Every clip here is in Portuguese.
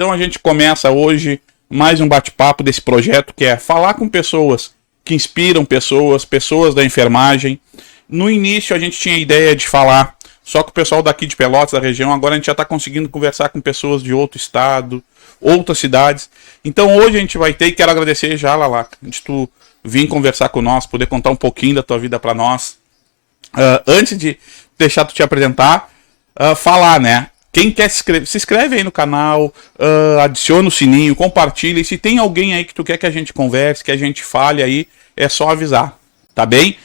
Então a gente começa hoje mais um bate-papo desse projeto que é falar com pessoas que inspiram pessoas, pessoas da enfermagem. No início a gente tinha a ideia de falar só com o pessoal daqui de Pelotas, da região, agora a gente já está conseguindo conversar com pessoas de outro estado, outras cidades. Então hoje a gente vai ter, e quero agradecer já, Lalaca, de tu vir conversar com nós, poder contar um pouquinho da tua vida para nós. Antes de deixar tu te apresentar, falar, né? Quem quer se inscreve aí no canal, adiciona o sininho, compartilha. E se tem alguém aí que tu quer que a gente converse, que a gente fale aí, é só avisar, tá bem?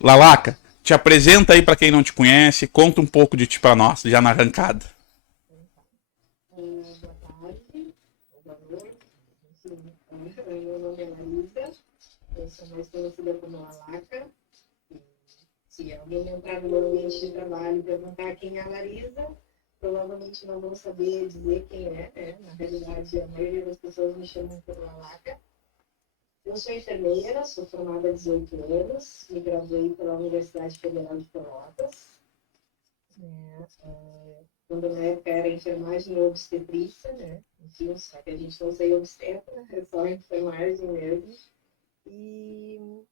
Lalaca, te apresenta aí para quem não te conhece, conta um pouco de ti para nós, já na arrancada. Boa tarde, boa noite, meu nome é Larisa, eu sou mais conhecida como Lalaca. Se alguém entrar no meu ambiente de trabalho e perguntar quem é a Larisa, provavelmente não vão saber dizer quem é, né? Na realidade, a maioria das pessoas me chamam por Lalaca. Eu sou enfermeira, sou formada há 18 anos, me graduei pela Universidade Federal de Pelotas. Quando na época era enfermagem e obstetrícia, né? Enfim, só que a gente não sei obstetra, é só enfermagem mesmo. E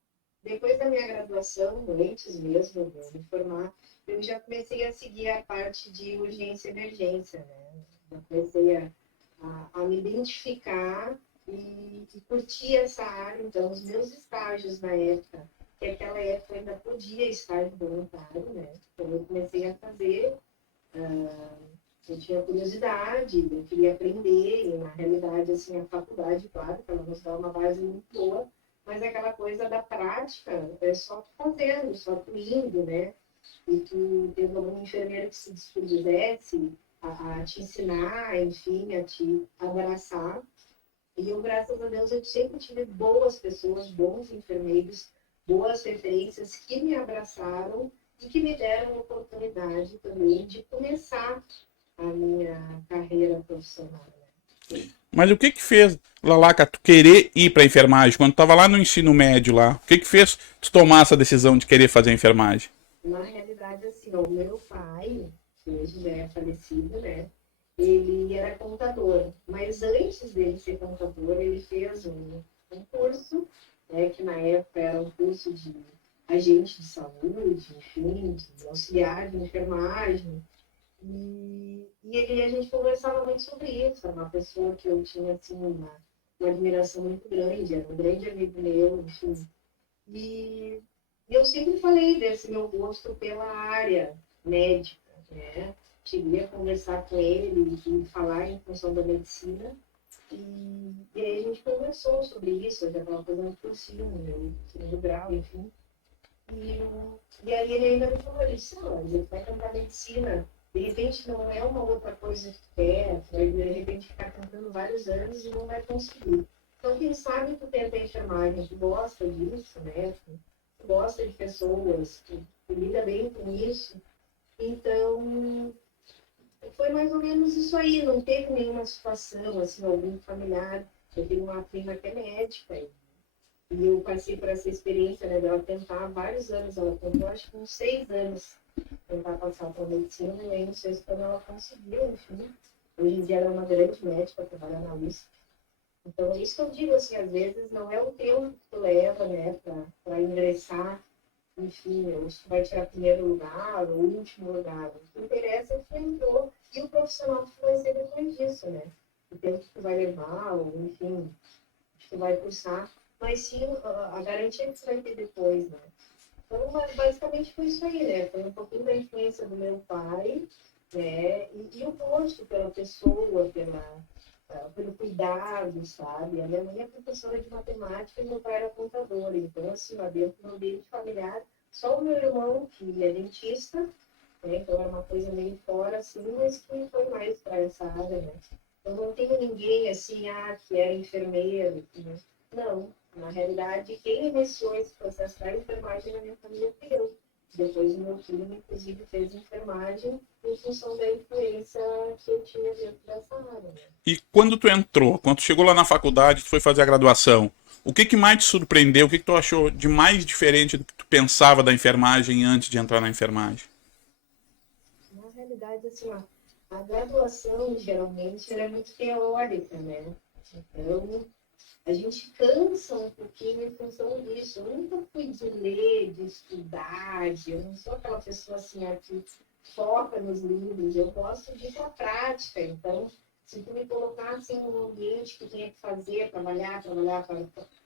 depois da minha graduação, antes mesmo de me formar, eu já comecei a seguir a parte de urgência e emergência, né? Já comecei a me identificar e curtir essa área. Então, os meus estágios na época, que naquela época eu ainda podia estágio voluntário, né? Então, eu comecei a fazer. Eu tinha curiosidade, eu queria aprender, e na realidade, assim, a faculdade, claro, que ela nos dá uma base muito boa, mas aquela coisa da prática é só tu fazendo, só tu indo, né? E tu tendo algum enfermeiro que se dispusesse a te ensinar, enfim, a te abraçar. E eu, graças a Deus, eu sempre tive boas pessoas, bons enfermeiros, boas referências que me abraçaram e que me deram a oportunidade também de começar a minha carreira profissional. Mas o que que fez, Lalaca, tu querer ir pra enfermagem? Quando tu tava lá no ensino médio lá, o que que fez tu tomar essa decisão de querer fazer enfermagem? Na realidade, assim, o meu pai, que hoje já é falecido, né? Ele era contador, mas antes dele ser contador, ele fez um curso, né, que na época era um curso de agente de saúde, enfim, de auxiliar de enfermagem. A gente conversava muito sobre isso. Era uma pessoa que eu tinha assim, uma admiração muito grande, era um grande amigo meu, enfim. E eu sempre falei desse meu gosto pela área médica, né? Cheguei a conversar com ele e falar em função da medicina. E aí a gente conversou sobre isso, eu já estava fazendo cursinho, meu segundo grau, enfim. E aí ele ainda me falou, ele disse, não, ele vai tentar medicina, de repente não é uma outra coisa que quer, vai de repente ficar tentando vários anos e não vai conseguir. Então, quem sabe tu tenta enfermagem, tu gosta disso, né? Tu gosta de pessoas, tu lida bem com isso. Então, foi mais ou menos isso aí, não teve nenhuma situação, assim, algum familiar. Eu tenho uma prima que é médica e eu passei por essa experiência, né, dela tentar há vários anos, ela tentou acho que uns 6 anos tentar passar para a medicina, e aí no sexto ano ela conseguiu, enfim. Hoje em dia ela é uma grande médica, trabalha na USP. Então é isso que eu digo, assim, às vezes não é o tempo que tu leva, né, para ingressar, enfim, ou se tu vai tirar primeiro lugar ou último lugar. O que interessa é que tu entrou e o profissional que tu vai ser depois disso, né? O tempo que tu vai levar, ou enfim, que tu vai cursar, mas sim a garantia que tu vai ter depois, né? Então, basicamente foi isso aí, né? Foi um pouquinho da influência do meu pai, né? E o gosto pela pessoa, pelo cuidado, sabe? A minha mãe é professora de matemática e meu pai era contador. Então, assim, lá dentro do ambiente familiar, só o meu irmão, que é dentista, né? Então, era uma coisa meio fora, assim, mas que foi mais para essa área, né? Eu não tenho ninguém, assim, que era enfermeiro, né? Não. Na realidade, quem iniciou esse processo da enfermagem na minha família fui eu. Depois, o meu filho, inclusive, fez enfermagem em função da influência que eu tinha dentro dessa área, né? E quando tu entrou, quando tu chegou lá na faculdade, tu foi fazer a graduação, o que que mais te surpreendeu? O que que tu achou de mais diferente do que tu pensava da enfermagem antes de entrar na enfermagem? Na realidade, assim, A graduação, geralmente, ela é muito teórica, né? Então, a gente cansa um pouquinho em função disso. Eu nunca fui de ler, de estudar, eu não sou aquela pessoa assim, que foca nos livros, eu gosto de ir para a prática. Então, se tu me colocar assim, num ambiente que tenha que fazer, trabalhar,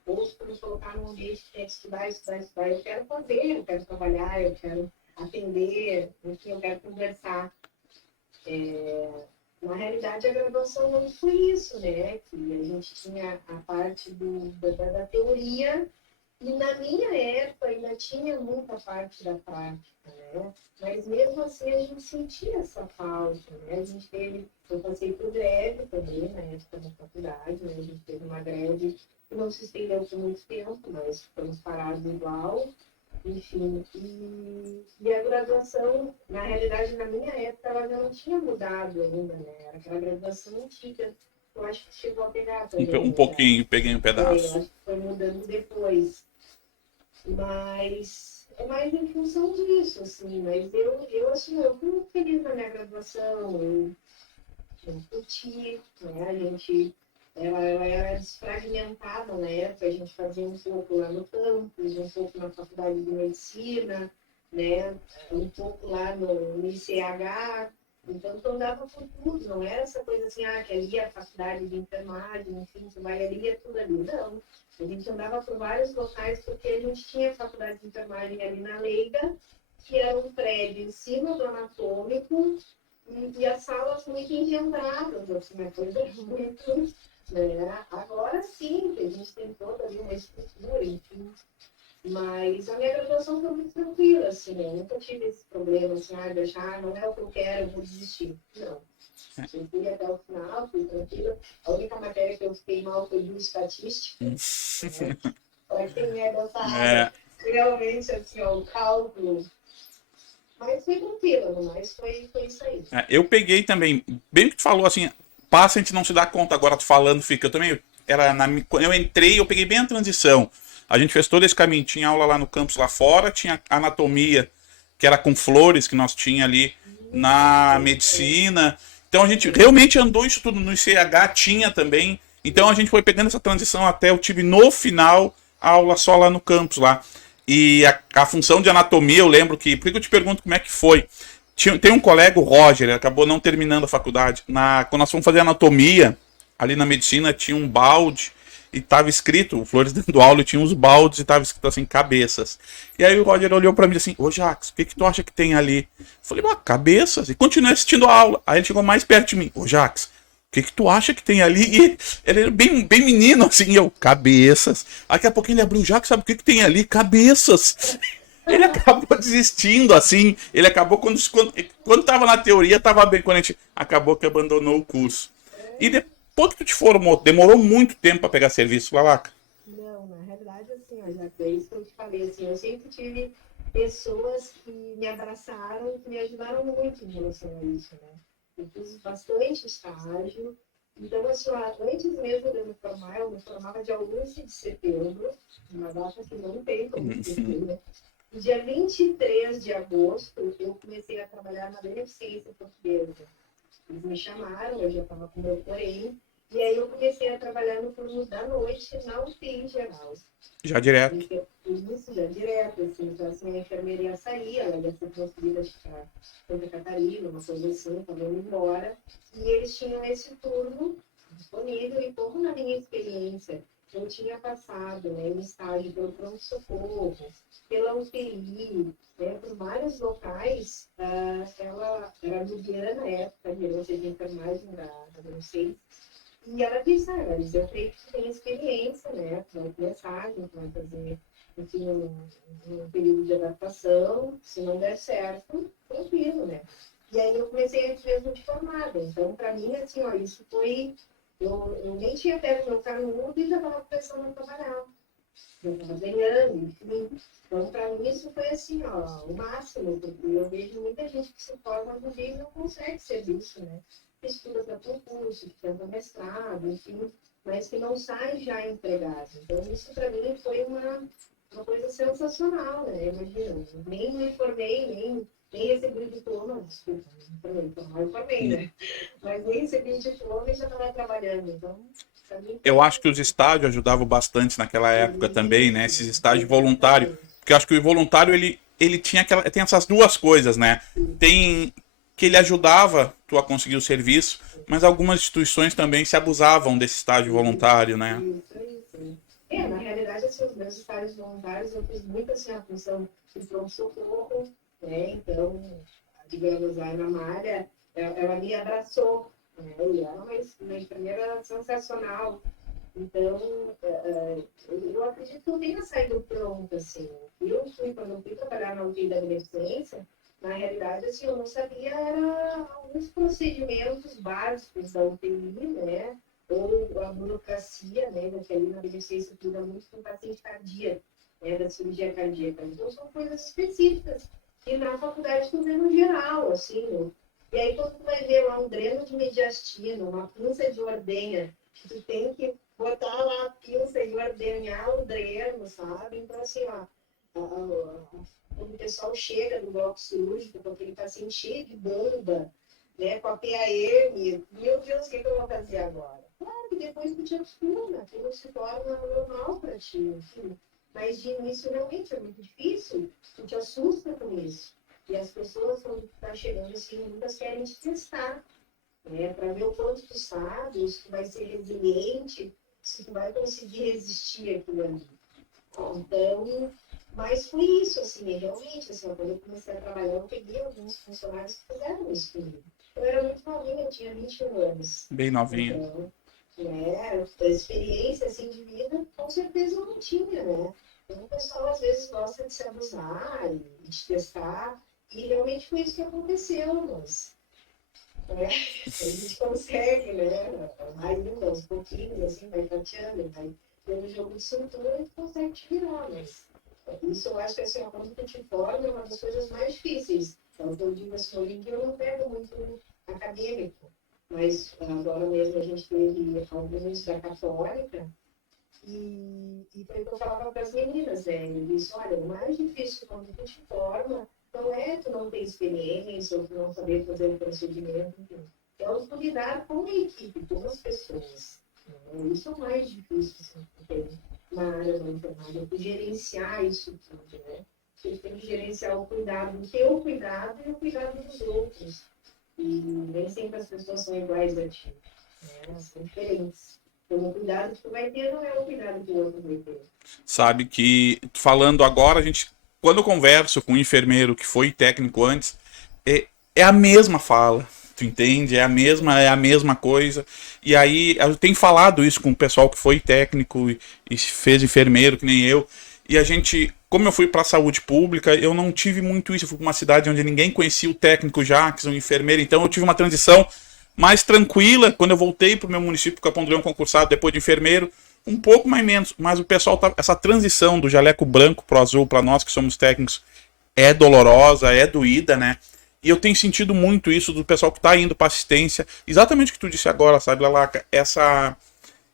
ou se tu me colocar num ambiente que tenha que estudar, eu quero fazer, eu quero trabalhar, eu quero atender, enfim, eu quero conversar. Na realidade, a graduação não foi isso, né? Que a gente tinha a parte da teoria, e na minha época ainda tinha muita parte da prática, né? Mas mesmo assim a gente sentia essa falta, né? Eu passei por greve também na época da faculdade, né? A gente teve uma greve que não se estendeu por muito tempo, mas ficamos parados igual. Enfim, e a graduação, na realidade, na minha época, ela já não tinha mudado ainda, né? Era aquela graduação antiga. Eu acho que chegou a pegar também, Um né? pouquinho, peguei um Eu pedaço. acho que foi mudando depois. Mas é mais em função disso, assim. Mas assim, eu fui muito feliz na minha graduação. Eu curti, né? Ela era desfragmentada na época, a gente fazia um pouco lá no campus, um pouco na faculdade de medicina, né? Um pouco lá no ICH, então tu andava por tudo, não era essa coisa assim, que ali é a faculdade de enfermagem, enfim, tu vai ali e é tudo ali, não. A gente andava por vários locais porque a gente tinha a faculdade de enfermagem ali na Leiga, que era um prédio em cima do anatômico, e as salas muito engendradas, assim, uma coisa muito, né? Agora sim, que a gente tem toda ali uma estrutura, enfim. Mas a minha graduação foi muito tranquila, assim, eu nunca tive esse problema, assim, de achar, não é o que eu quero, eu vou desistir. Não. Eu fui até o final, fui tranquila. A única matéria que eu fiquei mal foi bioestatística, né? Para quem é dessa área, É, realmente, assim, o cálculo. Mas foi tranquila, mas foi isso aí. eu peguei também, bem que tu falou assim, passa a gente não se dá conta, agora tu falando, fica. Eu também, quando eu entrei, eu peguei bem a transição. A gente fez todo esse caminho, tinha aula lá no campus lá fora, tinha anatomia, que era com flores, que nós tinha ali na medicina. Então a gente realmente andou isso tudo no ICH, tinha também. Então a gente foi pegando essa transição até eu tive no final a aula só lá no campus lá. E a função de anatomia, eu lembro que. Por que eu te pergunto como é que foi? Tem um colega, o Roger, ele acabou não terminando a faculdade. Quando nós fomos fazer anatomia, ali na medicina tinha um balde e tava escrito, o Flores dando aula, e tinha uns baldes e tava escrito assim, cabeças. E aí o Roger olhou pra mim assim, ô Jax, o que tu acha que tem ali? Eu falei, cabeças. E continuei assistindo a aula. Aí ele chegou mais perto de mim, ô Jax, o que tu acha que tem ali? E ele era bem menino, assim, eu, cabeças. Daqui a pouquinho ele abriu, Jax, sabe o que tem ali? Cabeças. Ele acabou desistindo, assim. Ele acabou quando tava na teoria, tava bem. Quando a gente acabou que abandonou o curso. E depois que tu te formou, demorou muito tempo para pegar serviço, Lalaca? Não, na realidade, assim, já é isso que eu te falei, assim, eu sempre tive pessoas que me abraçaram, que me ajudaram muito em relação a isso, né? Eu fiz bastante estágio, então, assim, antes mesmo de eu me formar, eu me formava dia 11 de setembro, uma data que não tem como esquecer, né? E dia 23 de agosto, eu comecei a trabalhar na Beneficência Portuguesa. Eles me chamaram, eu já estava com meu porém, e aí eu comecei a trabalhar no turno da noite na UTI geral. Já direto. Isso já direto, assim, então assim, a enfermeira ia sair, ela ia ser transferida para Santa Catarina, uma coisa assim, estava indo embora, e eles tinham esse turno disponível, e como na minha experiência eu tinha passado, né, em estágio pelo pronto-socorro, pela UTI, né, por vários locais, ela era Juliana na época, gerência de enfermagem da Beneficência, e ela disse, Liz, eu creio que tu tem experiência, né? Tu vai começar, a gente vai fazer, enfim, um período de adaptação, se não der certo, tranquilo, né? E aí eu comecei a mesmo de formada. Então, para mim, assim, isso foi... Eu nem tinha pego meu canudo e já estava começando a trabalhar. Eu estava ganhando, enfim. Então, para mim, isso foi assim, o máximo, porque eu vejo muita gente que se forma no dia e não consegue ser isso, né? Estuda para concurso, que tenta mestrado, enfim, mas que não sai já empregado. Então, isso para mim foi uma coisa sensacional, né? Imagina, nem me formei, nem nem recebi o diploma, desculpa, eu formei, né? Mas nem recebi o diploma e já estava trabalhando, então... Eu acho que os estágios ajudavam bastante naquela época também, né? Esses estágios voluntários. Exatamente. Porque eu acho que o voluntário, ele tinha tem essas duas coisas, né? Tem que ele ajudava tu a conseguir o serviço, mas algumas instituições também se abusavam desse estágio voluntário, né? Isso. Na realidade, assim, os meus estágios voluntários, eu fiz muito assim, a função de pronto-socorro, né? Então, digamos, a Ana Malha, ela me abraçou, né? E ela é uma enfermeira sensacional. Então, eu acredito que eu tenha saído pronta, assim. Quando eu fui trabalhar na UTI da beneficência, na realidade, assim, eu não sabia era alguns procedimentos básicos da UTI, né? Ou a burocracia, né? Porque ali na beneficência cuida muito com paciente cardíaco, né? Da cirurgia cardíaca. Então, são coisas específicas que na faculdade tu vê no geral, assim, né? E aí, quando tu vai ver lá um dreno de mediastina, uma pinça de ordenha, que tu tem que botar lá a pinça e ordenhar o dreno, sabe? Então, assim, ó, quando o pessoal chega no bloco cirúrgico com aquele paciente cheio de bomba, né, com a PAM, meu Deus, o que eu vou fazer agora? Claro que depois tu te acostuma, aquilo se torna normal para ti, enfim. Mas de início realmente é muito difícil, tu te assusta com isso. E as pessoas, quando tu tá chegando assim, muitas querem te testar, né, para ver o quanto tu sabe, se tu vai ser resiliente, se tu vai conseguir resistir àquilo ali. Então, mas foi isso, assim, realmente, assim, quando eu comecei a trabalhar, eu peguei alguns funcionários que fizeram isso comigo. Eu era muito novinha, eu tinha 21 anos. Bem novinha. Então, né, a experiência, assim, de vida, com certeza eu não tinha, né? Então, o pessoal, às vezes, gosta de se abusar e de testar, e realmente foi isso que aconteceu, mas... Né? A gente consegue, né? Mais aos pouquinhos, assim, vai tateando, vai tendo jogo de cintura e consegue te virar, mas isso eu acho que assim, quando tu te forma é uma das coisas mais difíceis. Então, eu digo assim, hoje em dia eu não pego muito acadêmico, mas agora mesmo a gente teve alguns da Católica e foi o que eu falava para as meninas, né? Eu disse, olha, o mais difícil quando tu te forma não é tu não ter experiência ou tu não saber fazer o procedimento, enfim. É o lidar com a equipe, com as pessoas. Isso é o mais difícil, assim, porque na área da enfermagem, tu gerenciar isso tudo, né? Você tem que gerenciar o cuidado, o teu cuidado e o cuidado dos outros. E nem sempre as pessoas são iguais a ti, né? São diferentes. Então, o cuidado que tu vai ter não é o cuidado que o outro vai ter. Sabe que, falando agora, quando eu converso com um enfermeiro que foi técnico antes, é a mesma fala. Tu entende? É a mesma coisa. E aí, eu tenho falado isso com o pessoal que foi técnico e fez enfermeiro, que nem eu. E a gente, como eu fui para a saúde pública, eu não tive muito isso. Eu fui para uma cidade onde ninguém conhecia o técnico já, que são enfermeiro. Então eu tive uma transição mais tranquila quando eu voltei para o meu município, Capão do Leão concursado, depois de enfermeiro. Um pouco mais menos, mas o pessoal tá. Essa transição do jaleco branco pro azul, para nós que somos técnicos, é dolorosa, é doída, né? E eu tenho sentido muito isso do pessoal que tá indo para assistência. Exatamente o que tu disse agora, sabe, Lalaca?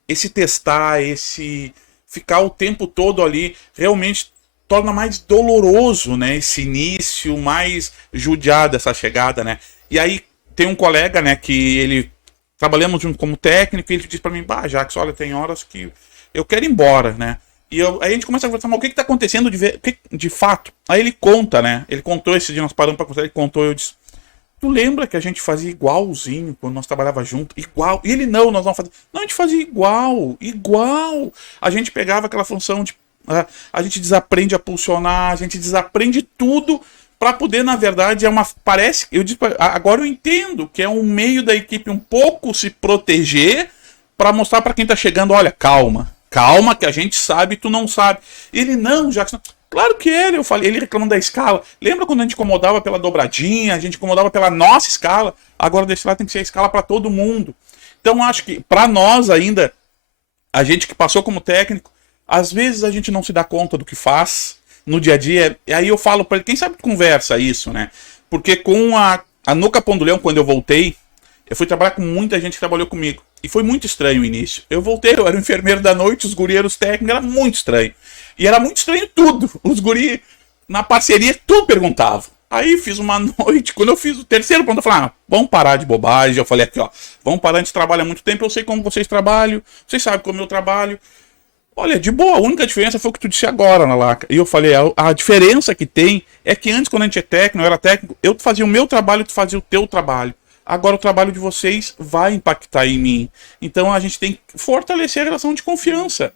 Esse testar, esse ficar o tempo todo ali, realmente torna mais doloroso, né? Esse início, mais judiado essa chegada, né? E aí tem um colega, né, que ele trabalhamos junto como técnico e ele disse para mim, bah, Jackson, olha, tem horas que eu quero ir embora, né? Aí a gente começa a conversar, mas o que que tá acontecendo de fato? Aí ele conta, né? Ele contou esse dia, nós paramos pra contar, ele contou, eu disse, tu lembra que a gente fazia igualzinho quando nós trabalhava junto? Igual. E ele, não, nós não fazíamos. Não, a gente fazia igual. A gente pegava aquela função de... a gente desaprende a pulsionar, a gente desaprende tudo para poder, na verdade, parece, eu disse, agora eu entendo que é um meio da equipe um pouco se proteger para mostrar para quem tá chegando, olha, calma, que a gente sabe, tu não sabe. Ele, não, Jackson, claro que ele, eu falei, ele reclamando da escala. Lembra quando a gente incomodava pela dobradinha, a gente incomodava pela nossa escala? Agora desse lado tem que ser a escala para todo mundo. Então acho que para nós ainda, a gente que passou como técnico, às vezes a gente não se dá conta do que faz no dia a dia. E aí eu falo para ele, quem sabe conversa isso, né? Porque com no Capão do Leão, quando eu voltei, eu fui trabalhar com muita gente que trabalhou comigo. E foi muito estranho o início. Eu voltei, eu era o enfermeiro da noite, os gurieiros técnicos, era muito estranho. E era muito estranho tudo. Os guri, na parceria, tudo perguntavam. Aí fiz uma noite, quando eu fiz o terceiro ponto, eu falei, vamos parar de bobagem. Eu falei aqui, ó, vamos parar, a gente trabalha há muito tempo, eu sei como vocês trabalham, vocês sabem como eu trabalho. Olha, de boa, a única diferença foi o que tu disse agora, Lalaca. E eu falei, a diferença que tem é que antes, quando a gente é técnico, eu era técnico, eu fazia o meu trabalho, tu fazia o teu trabalho. Agora o trabalho de vocês vai impactar em mim. Então a gente tem que fortalecer a relação de confiança.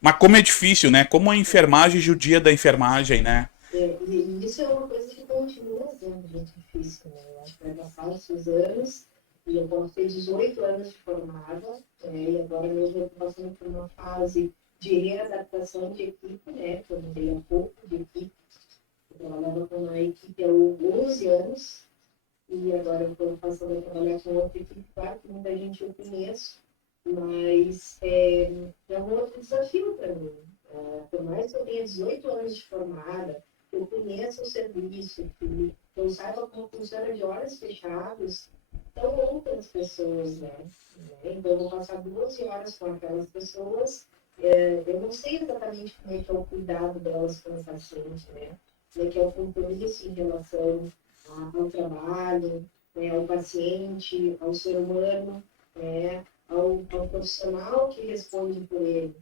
Mas como é difícil, né? Como a enfermagem judia da enfermagem, né? E isso é uma coisa que continua sendo muito difícil, né? Eu acho que vai passar os seus anos, e eu posso ter 18 anos de formada, e agora mesmo eu estou passando por uma fase de readaptação de equipe, né? Eu mudei há pouco de equipe, eu trabalhava com uma equipe há 11 anos, e agora eu estou passando a trabalhar com outra equipe, claro que muita gente eu conheço, mas é um outro desafio para mim. Por mais que eu tenha 18 anos de formada, eu conheço o serviço, que eu saiba como funciona de horas fechadas, são outras pessoas, né? Então, eu vou passar 12 horas com aquelas pessoas, eu não sei exatamente como é que é o cuidado delas com o paciente, né? Como é que é o compromisso em relação ao trabalho, né? Ao paciente, ao ser humano, né? Ao profissional que responde por ele.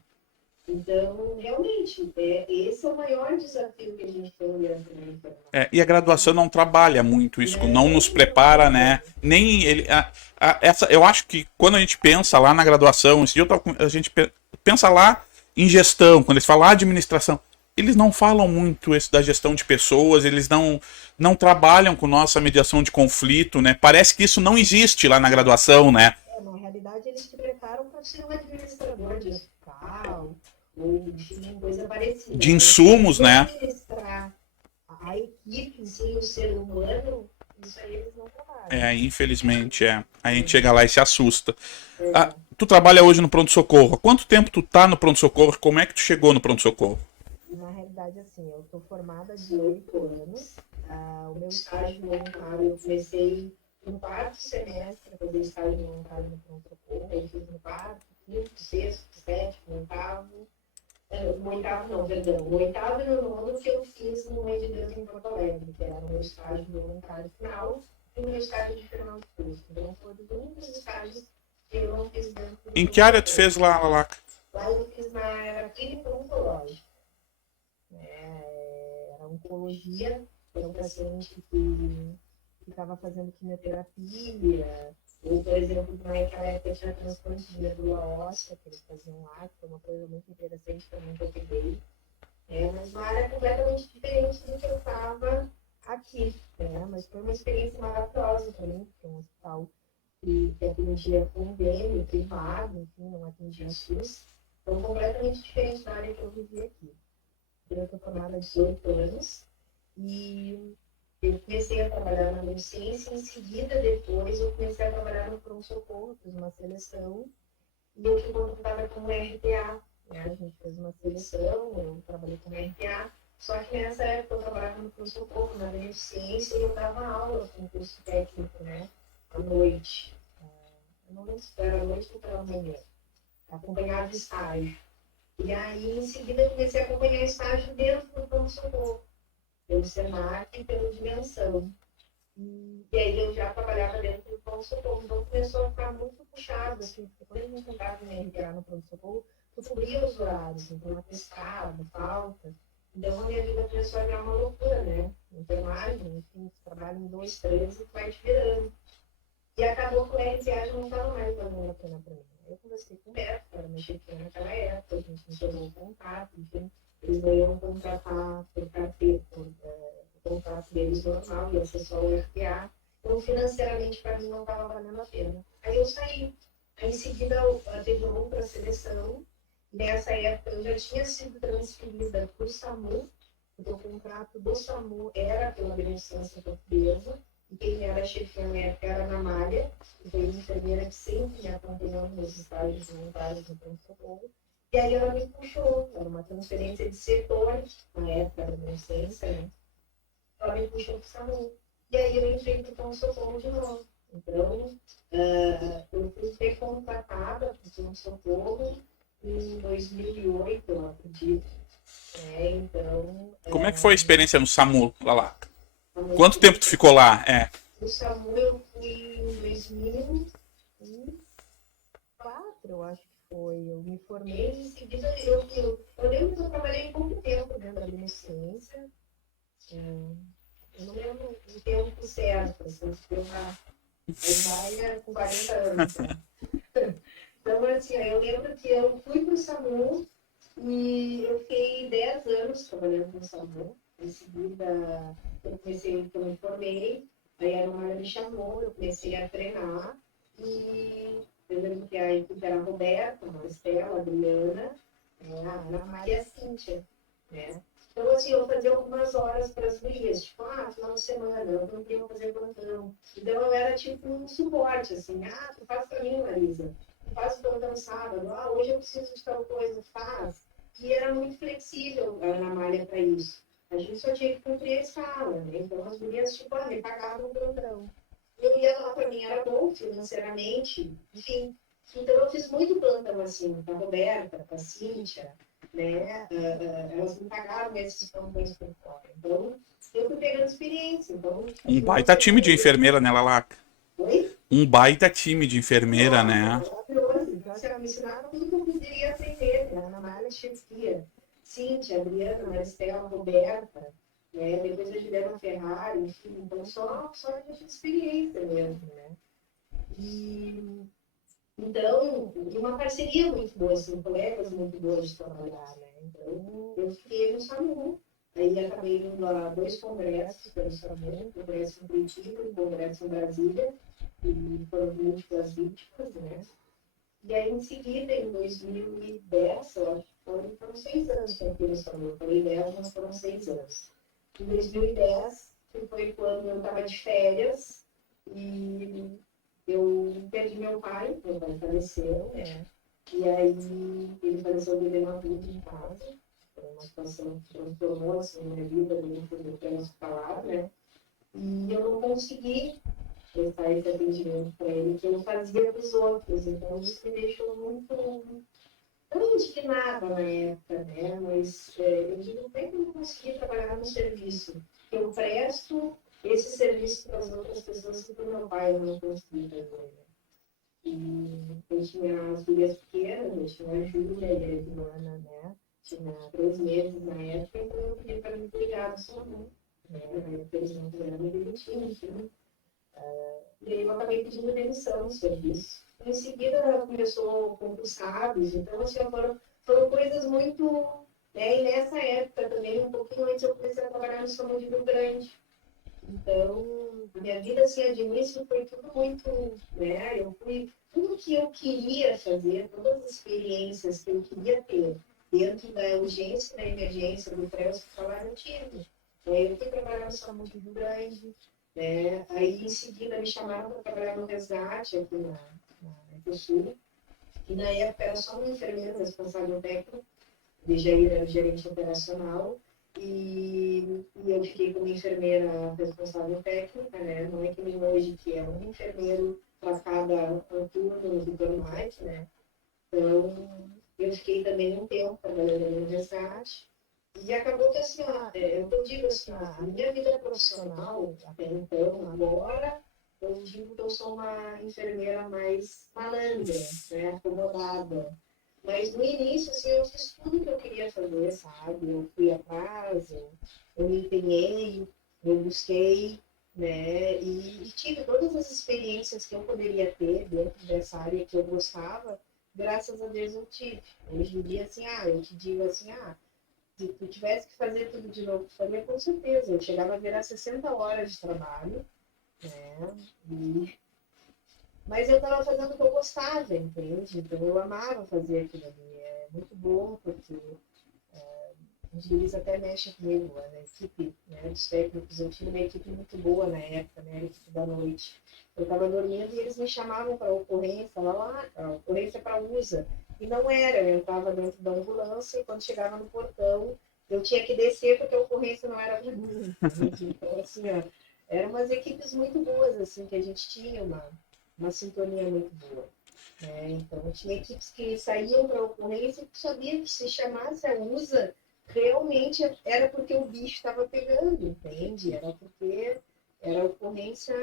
Então, realmente, esse é o maior desafio que a gente tem dentro da enfermagem. E a graduação não trabalha muito isso, não nos prepara, né? Nem ele. Eu acho que quando a gente pensa lá na graduação, a gente pensa lá em gestão, quando eles falam administração, eles não falam muito isso da gestão de pessoas, eles não trabalham com nossa mediação de conflito, né? Parece que isso não existe lá na graduação, né? Na realidade, eles te preparam para ser um administrador de hospital, ou de coisa parecida. De insumos, né? Administrar a equipe, sim, o ser humano, isso aí eles não trabalham. Infelizmente, Aí a gente chega lá e se assusta. Tu trabalha hoje no pronto-socorro. Há quanto tempo tu tá no pronto-socorro? Como é que tu chegou no pronto-socorro? Na realidade, assim, eu estou formada há 8 anos. O meu estágio voluntário, eu comecei no quarto semestre, fazer estágio voluntário no pronto-socorro. Eu fiz no quarto, quinto, sexto, sétimo, oitavo. No oitavo não, perdão. O oitavo e o nono que eu fiz no Mãe de Deus em Porto Alegre, que era o meu estágio voluntário final e o meu estágio de final de curso. Então, foram os únicos estágios que eu não fiz dentro do... Em que área tu fez lá, Lalaca? Lá eu fiz na clínica oncológica. Era oncologia, era um paciente que estava fazendo quimioterapia, ou, por exemplo, naquela época tinha transplante de medula óssea, que eles faziam lá, que foi uma coisa muito interessante também que eu peguei. Mas uma área completamente diferente do que eu estava aqui. Mas foi uma experiência maravilhosa para mim, porque é um hospital que atendia convênio privado, enfim, não atendia SUS. Então, completamente diferente da área que eu vivi aqui. Eu estou formada há 18 anos e eu comecei a trabalhar na neurociência, em seguida, depois, eu comecei a trabalhar no pronto-socorro, fiz uma seleção, e eu fui contratada como RPA. A gente fez uma seleção, eu trabalhei como RPA, só que nessa época eu trabalhava no pronto-socorro, na neurociência, e eu dava aula com curso técnico, à noite. Eu não lembro se era à noite ou pela manhã, acompanhado de estágio. E aí, em seguida, eu comecei a acompanhar estágio dentro do pronto-socorro, pelo Senac e pelo Dimensão. E aí eu já trabalhava dentro do pronto-socorro, então começou a ficar muito puxado, assim, porque quando a gente entrava em RPA no pronto-socorro, tu cobria os horários, então atestado, falta. Então a minha vida começou a virar uma loucura, né? Enfermagem, enfim, tu trabalha em 2, 3 e tu vai te virando. E acabou que o RPA já não estava mais valendo a pena para mim. Eu conversei com o Beto, que era meu chefe naquela época, a gente me tornou um contato, enfim, eles não iam contratar por carteira, o contrato deles normal, ia ser só o RPA. Então, financeiramente, para mim, não estava valendo a pena. Aí eu saí. Aí, em seguida, teve uma outra seleção. Nessa época, eu já tinha sido transferida para o SAMU, porque o contrato do SAMU era pela beneficência portuguesa, e quem era chefe na época era na Malha, que foi a enfermeira que sempre me acompanhou nos estágios voluntários no pronto-socorro. E aí ela me puxou, era uma transferência de setor, na época da beneficência, né? Ela me puxou para o SAMU. E aí eu entrei para o pronto-socorro de novo. Então, eu fui recontratada para o pronto-socorro em 2008, eu acredito. Então... Como é que foi a experiência no SAMU, Lalaca? Quanto tempo tu ficou lá? É. No SAMU eu fui em 2004, eu acho que foi. Eu me formei em seguida. Eu lembro que eu trabalhei pouco tempo dentro da beneficência. Eu não lembro o tempo certo, assim, porque eu já com 40 anos. Né? Então, assim, eu lembro que eu fui para o SAMU e eu fiquei 10 anos trabalhando no SAMU. Em seguida, eu me formei, aí a Ana me chamou, eu comecei a treinar e eu lembro que a equipe era a Roberta, a Estela, a Adriana, a Ana Maria e a Cíntia, né? Então, assim, eu fazia algumas horas para as gurias, tipo, final de semana, eu não queria fazer plantão. Então, eu era tipo um suporte, assim, tu faz para mim, Marisa, tu faz o plantão sábado, hoje eu preciso de tal coisa, faz. E era muito flexível a Ana Maria para isso. A gente só tinha que cumprir a escala, né? Então, as gurias, tipo, me pagavam o plantão. Eu ia lá, para mim era bom financeiramente, enfim. Então, eu fiz muito plantão, assim, com a Roberta, com a Cíntia, né? Elas me pagaram esses plantões por fora. Então, eu fui pegando experiência. Então, Um baita time de enfermeira, né, Lalaca? Oi? Um baita time de enfermeira, né? Maravilhoso. Então, assim, me ensinaram tudo que eu poderia aprender, né? Na malha chefia. Cíntia, Adriana, Maristela, Roberta, né? Depois a Juliana Ferrari, enfim. Então, só de experiência mesmo, né? E então, e uma parceria muito boa, assim, colegas muito boas de trabalhar, né? Então, eu fiquei no SAMU. Aí acabei indo a 2 congressos pelo SAMU, congresso em Curitiba e congresso em Brasília, e foram múltiplas vítimas, né? E aí, em seguida, em 2010, eu acho que foram 6 anos que eu fui no SAMU. Eu falei 10, mas foram 6 anos. Em 2010, que foi quando eu estava de férias, e eu perdi meu pai faleceu, né? E aí ele faleceu de hematite em casa. Foi uma situação que transformou assim, a minha vida, não foi hospitalar, né? E eu não consegui prestar esse atendimento para ele que eu fazia para os outros. Então isso me deixou muito tão indignada na época, né? Mas eu digo, como é que eu não consegui trabalhar no serviço? Que eu presto esse serviço para as outras pessoas que para o meu pai eu não consegui fazer. Né? E eu tinha as filhas pequenas, eu tinha a Júlia e a Edilana, né? Tinha 3 meses na época, então eu pedi para me cuidar do seu mãe. Né? Eles não quiseram me demitir, enfim. E aí eu acabei pedindo demissão do serviço. Em seguida começou concursados, então assim, foram coisas muito. Né? E nessa época também, um pouquinho antes, eu comecei a trabalhar no SAMU de Rio Grande. Então, a minha vida assim, de início foi tudo muito, né? Eu fui tudo que eu queria fazer, todas as experiências que eu queria ter dentro da urgência, da emergência, do pré-hospitalar, eu tive. Eu fui trabalhar no SAMU de Rio Grande, né? Aí em seguida me chamaram para trabalhar no resgate aqui no Sul, e na época era só uma enfermeira responsável técnica, de Jair era gerente operacional, e eu fiquei como enfermeira responsável técnica, né? Não é que nem hoje, que é um enfermeiro para cada turno no Vitor Mike, né? Então, eu fiquei também um tempo trabalhando no resgate, e acabou que, assim, eu digo assim, a minha vida profissional, até então, agora, eu digo que eu sou uma enfermeira mais malandra, né? Acomodada. Mas no início, assim, eu fiz tudo que eu queria fazer, sabe? Eu fui atrás, eu me empenhei, eu busquei, né? E tive todas as experiências que eu poderia ter dentro dessa área que eu gostava, graças a Deus eu tive. Hoje em dia, assim, eu te digo assim, se tu tivesse que fazer tudo de novo, tu faria com certeza. Eu chegava a virar 60 horas de trabalho, né? Mas eu estava fazendo o que eu gostava, entende? Então eu amava fazer aquilo ali. É muito bom, porque os guris até mexem comigo, a equipe, né, dos técnicos. Eu tinha uma equipe muito boa na época, né, a equipe da noite. Eu estava dormindo e eles me chamavam para a ocorrência, lá, a ocorrência para USA. E não era, eu estava dentro da ambulância e quando chegava no portão, eu tinha que descer porque a ocorrência não era para mim. Então, assim, eram umas equipes muito boas, assim, que a gente tinha uma sintonia muito boa. Então, tinha equipes que saíam para a ocorrência e sabia que se chamasse a USA, realmente era porque o bicho estava pegando, entende? Era porque era ocorrência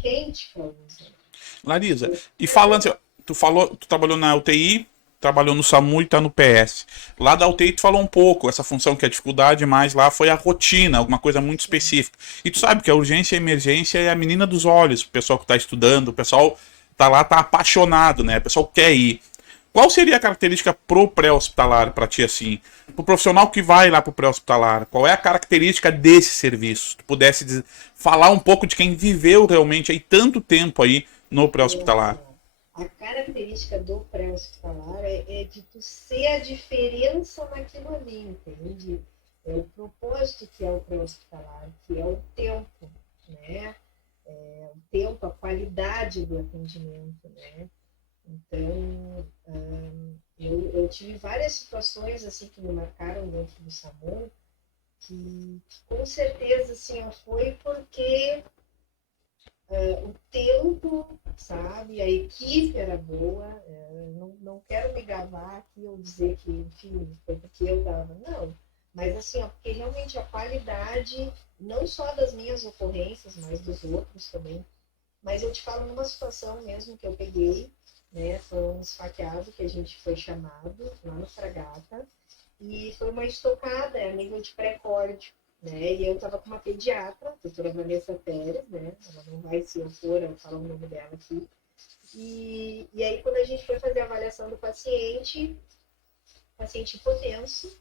quente para uns. Larisa, e falando assim, tu trabalhou na UTI, trabalhou no SAMU e tá no PS. Lá da UTI tu falou um pouco, essa função que é a dificuldade, mas lá foi a rotina, alguma coisa muito específica. E tu sabe que a urgência e a emergência é a menina dos olhos, o pessoal que tá estudando, o pessoal tá lá, tá apaixonado, né? O pessoal quer ir. Qual seria a característica pro pré-hospitalar para ti assim? Pro profissional que vai lá pro pré-hospitalar, qual é a característica desse serviço? Se tu pudesse falar um pouco de quem viveu realmente aí tanto tempo aí no É assim, pré-hospitalar. ó, a característica do pré-hospitalar é de tu ser a diferença naquilo ali, entende? É o propósito que é o pré-hospitalar, que é o tempo, né? O tempo, a qualidade do atendimento, né? Então, eu tive várias situações assim que me marcaram dentro do SAMU, que com certeza assim, foi porque o tempo, sabe, a equipe era boa, não quero me gabar aqui ou dizer que, enfim, foi porque eu dava, não. Mas assim, ó, porque realmente a qualidade, não só das minhas ocorrências, mas dos outros também. Mas eu te falo numa situação mesmo que eu peguei, né? Foi um esfaqueado que a gente foi chamado lá no Fragata e foi uma estocada a nível de pré-córdio, né? E eu estava com uma pediatra, a doutora Vanessa Pérez, né? Ela não vai, se eu for, eu falo o nome dela aqui. E aí, quando a gente foi fazer a avaliação do paciente hipotenso,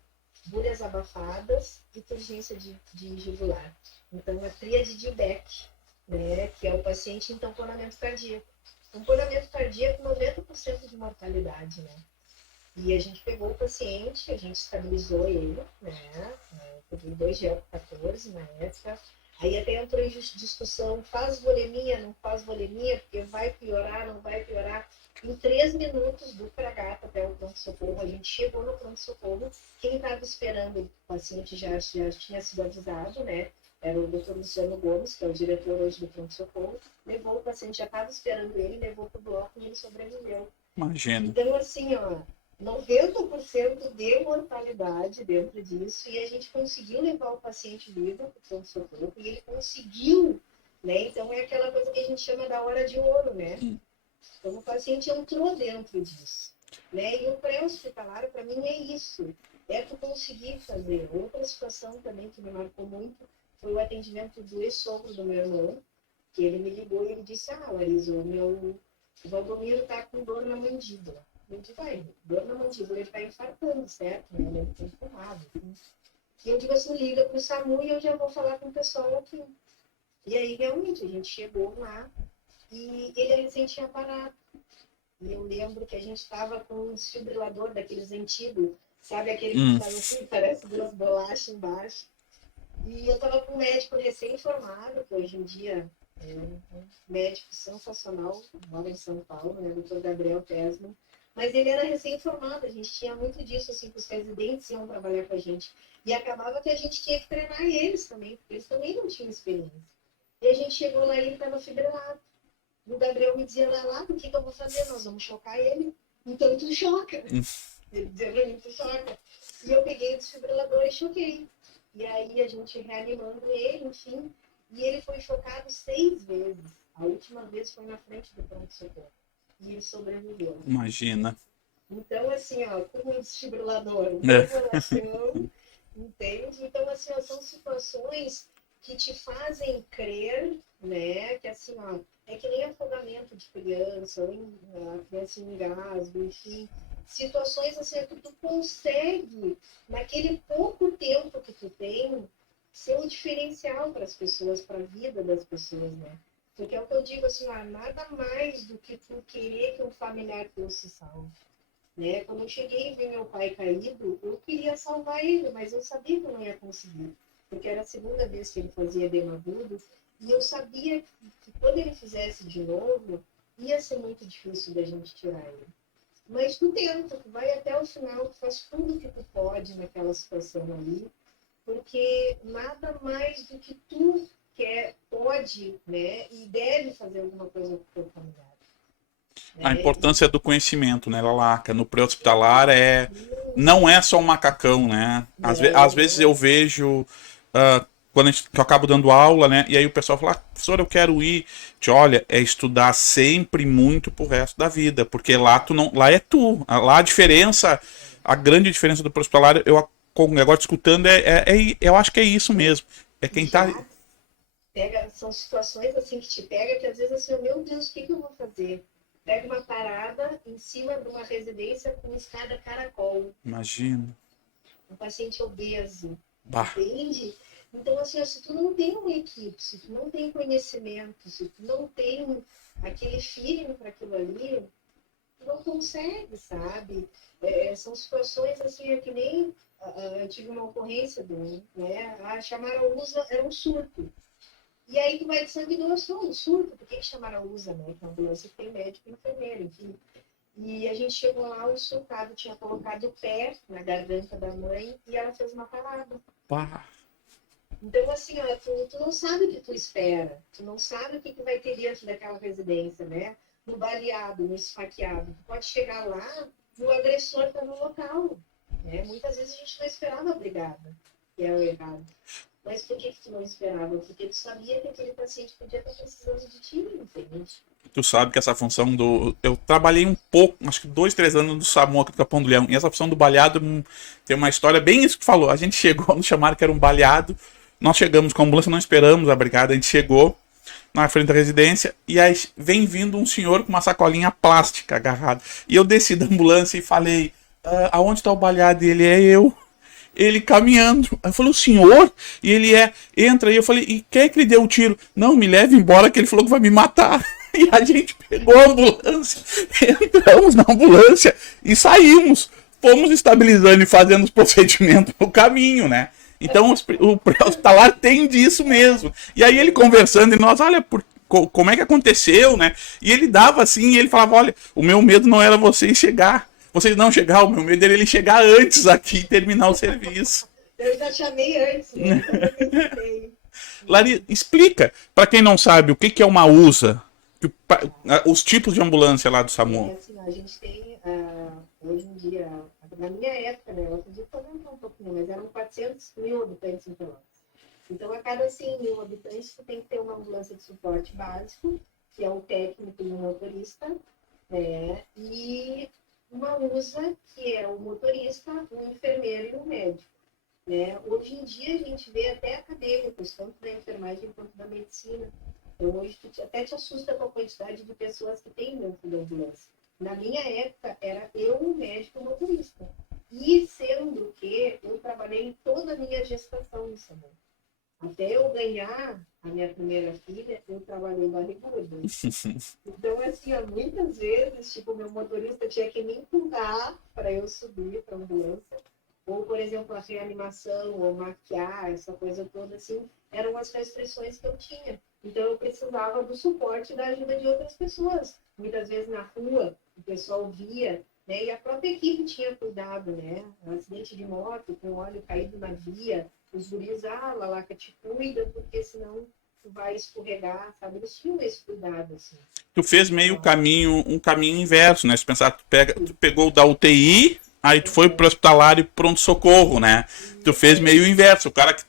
bolhas abafadas e turgência de jugular. Então, a tríade de Beck, né, que é o paciente em tamponamento cardíaco. Tamponamento cardíaco, 90% de mortalidade, né? E a gente pegou o paciente, a gente estabilizou ele, né? Peguei 2 gel 14 na época. Aí até entrou em discussão, faz volemia, não faz volemia, porque vai piorar, não vai piorar. Em 3 minutos do Fragata até o pronto-socorro, a gente chegou no pronto-socorro. Quem estava esperando o paciente já tinha sido avisado, né? Era o doutor Luciano Gomes, que é o diretor hoje do pronto-socorro. Levou o paciente, já estava esperando ele, levou para o bloco e ele sobreviveu. Imagina. Então, assim, ó, 90% de mortalidade dentro disso, e a gente conseguiu levar o paciente vivo para o pronto-socorro, e ele conseguiu, né? Então, é aquela coisa que a gente chama da hora de ouro, né? Então, o paciente entrou dentro disso, né? E o pré-hospitalar, para mim, é isso. É tu conseguir fazer. Outra situação também que me marcou muito foi o atendimento do ex-sogro do meu irmão, que ele me ligou e ele disse, Larissa, o Valdomiro tá com dor na mandíbula. Eu disse, dor na mandíbula, ele tá infartando, certo? Ele é inflamado. E eu digo assim, liga pro SAMU e eu já vou falar com o pessoal aqui. E aí, realmente, a gente chegou lá e ele recém tinha parado. E eu lembro que a gente estava com um desfibrilador daqueles antigos, sabe? Aquele que faz assim, parece duas bolachas embaixo. E eu estava com um médico recém-formado, que hoje em dia é um médico sensacional, mora em São Paulo, né? O Dr. Gabriel Tesman. Mas ele era recém-formado, a gente tinha muito disso, assim, que os residentes iam trabalhar com a gente. E acabava que a gente tinha que treinar eles também, porque eles também não tinham experiência. E a gente chegou lá e ele estava fibrilado. E o Gabriel me dizia, lá, o que eu vou fazer? Nós vamos chocar ele. Então tu choca. Ele dizia pra mim, tu choca. E eu peguei o desfibrilador e choquei. E aí a gente reanimando ele, enfim. E ele foi chocado 6 vezes. A última vez foi na frente do pronto-socorro. E ele sobreviveu. Imagina. Então, assim, ó, com o desfibrilador, É. coração, entende? Então, assim, ó, são situações que te fazem crer, né, que assim, ó, é que nem afogamento de criança, ou a criança engasgo, enfim, situações assim que tu consegue, naquele pouco tempo que tu tem, ser um diferencial para as pessoas, para a vida das pessoas, né? Porque é o que eu digo assim, ó, nada mais do que tu querer que um familiar teu se salve. Né? Quando eu cheguei e vi meu pai caído, eu queria salvar ele, mas eu sabia que eu não ia conseguir, porque era a segunda vez que ele fazia edema agudo, e eu sabia que quando ele fizesse de novo, ia ser muito difícil da gente tirar ele. Mas tu tenta, tu vai até o final, tu faz tudo o que tu pode naquela situação ali, porque nada mais do que tu quer, pode, né, e deve fazer alguma coisa com o teu familiar. A Né? importância do conhecimento, né, Lalaca? No pré-hospitalar é não é só um macacão, né? Às vezes eu vejo, quando que eu acabo dando aula, né? E aí o pessoal fala, professor, eu quero ir. Olha, é estudar sempre muito pro resto da vida, porque lá tu não, lá é tu. Lá a diferença, a grande diferença do pré-hospitalar, agora escutando, eu acho que é isso mesmo. É quem tá. Já pega, são situações assim que te pega que às vezes assim, meu Deus, o que eu vou fazer? Pega uma parada em cima de uma residência com escada caracol. Imagina. Um paciente obeso, Bah. entende? Então, assim, se tu não tem uma equipe, se tu não tem conhecimento, se tu não tem aquele feeling para aquilo ali, tu não consegue, sabe? São situações assim, é que nem eu tive uma ocorrência né? A Chamaruza era um surto. E aí tu vai de sangue doação, um surto, por que chamaram a USA, né? Que a ambulância tem médico e enfermeiro, enfim. E a gente chegou lá, o surtado tinha colocado o pé na garganta da mãe e ela fez uma parada. Bah. Então, assim, ó, tu não sabe o que tu espera, tu não sabe o que vai ter dentro daquela residência, né? No baleado, no esfaqueado. Tu pode chegar lá e o agressor está no local. Né? Muitas vezes a gente não esperava a brigada, que é o errado. Mas por que tu não esperava? Porque tu sabia que aquele paciente podia estar precisando de ti, entende? Tu sabe que essa função do. Eu trabalhei um pouco, acho que 2, 3 anos no SAMU aqui do Capão do Leão. E essa função do baleado tem uma história bem isso que tu falou. A gente chegou, nos chamaram que era um baleado. Nós chegamos com a ambulância, não esperamos a brigada. A gente chegou na frente da residência e aí vem vindo um senhor com uma sacolinha plástica agarrada. E eu desci da ambulância e falei: aonde está o baleado? E ele é eu. Ele caminhando. Aí eu falei, o senhor? E ele entra. E eu falei, e quem é que lhe deu o tiro? Não, me leve embora que ele falou que vai me matar. E a gente pegou a ambulância, entramos na ambulância e saímos. Fomos estabilizando e fazendo os procedimentos no caminho, né? Então o pré-hospitalar tem disso mesmo. E aí ele conversando e nós, olha, como é que aconteceu, né? E ele dava assim, e ele falava, olha, o meu medo não era vocês chegar. Vocês não chegar, o meu medo era ele chegar antes aqui e terminar o serviço. Eu já chamei antes, né? Lari, explica, para quem não sabe, o que é uma USA, os tipos de ambulância lá do SAMU. Assim, a gente tem, hoje em dia, na minha época, né, eu acredito que aumentou um pouquinho, mas eram 400 mil habitantes em Pelotas. Então, a cada 100 mil habitantes, tu tem que ter uma ambulância de suporte básico, que é o técnico e o motorista, né, e uma USA, que é o motorista, o enfermeiro e o médico. Né? Hoje em dia, a gente vê até acadêmicos, tanto da enfermagem quanto da medicina. Então, hoje, até te assusta com a quantidade de pessoas que tem dentro da ambulância. Na minha época, era eu, o médico, o motorista. E sendo que eu trabalhei toda a minha gestação no SAMU. Até eu ganhar a minha primeira filha, eu trabalhei barriguda. Então, assim, muitas vezes, tipo, meu motorista tinha que me empurrar para eu subir para a ambulância. Ou, por exemplo, a reanimação, ou maquiar, essa coisa toda, assim, eram as restrições que eu tinha. Então, eu precisava do suporte e da ajuda de outras pessoas. Muitas vezes na rua, o pessoal via, né? E a própria equipe tinha cuidado, né? Um acidente de moto, com óleo caído na via, os guris, Lalaca, te cuida, porque senão tu vai escorregar, sabe? Eles tinham esse cuidado, assim. Tu fez meio um caminho inverso, né? Se pensar, tu pegou da UTI, aí tu foi pro hospitalar e pronto-socorro, né? Tu fez meio inverso, o cara que...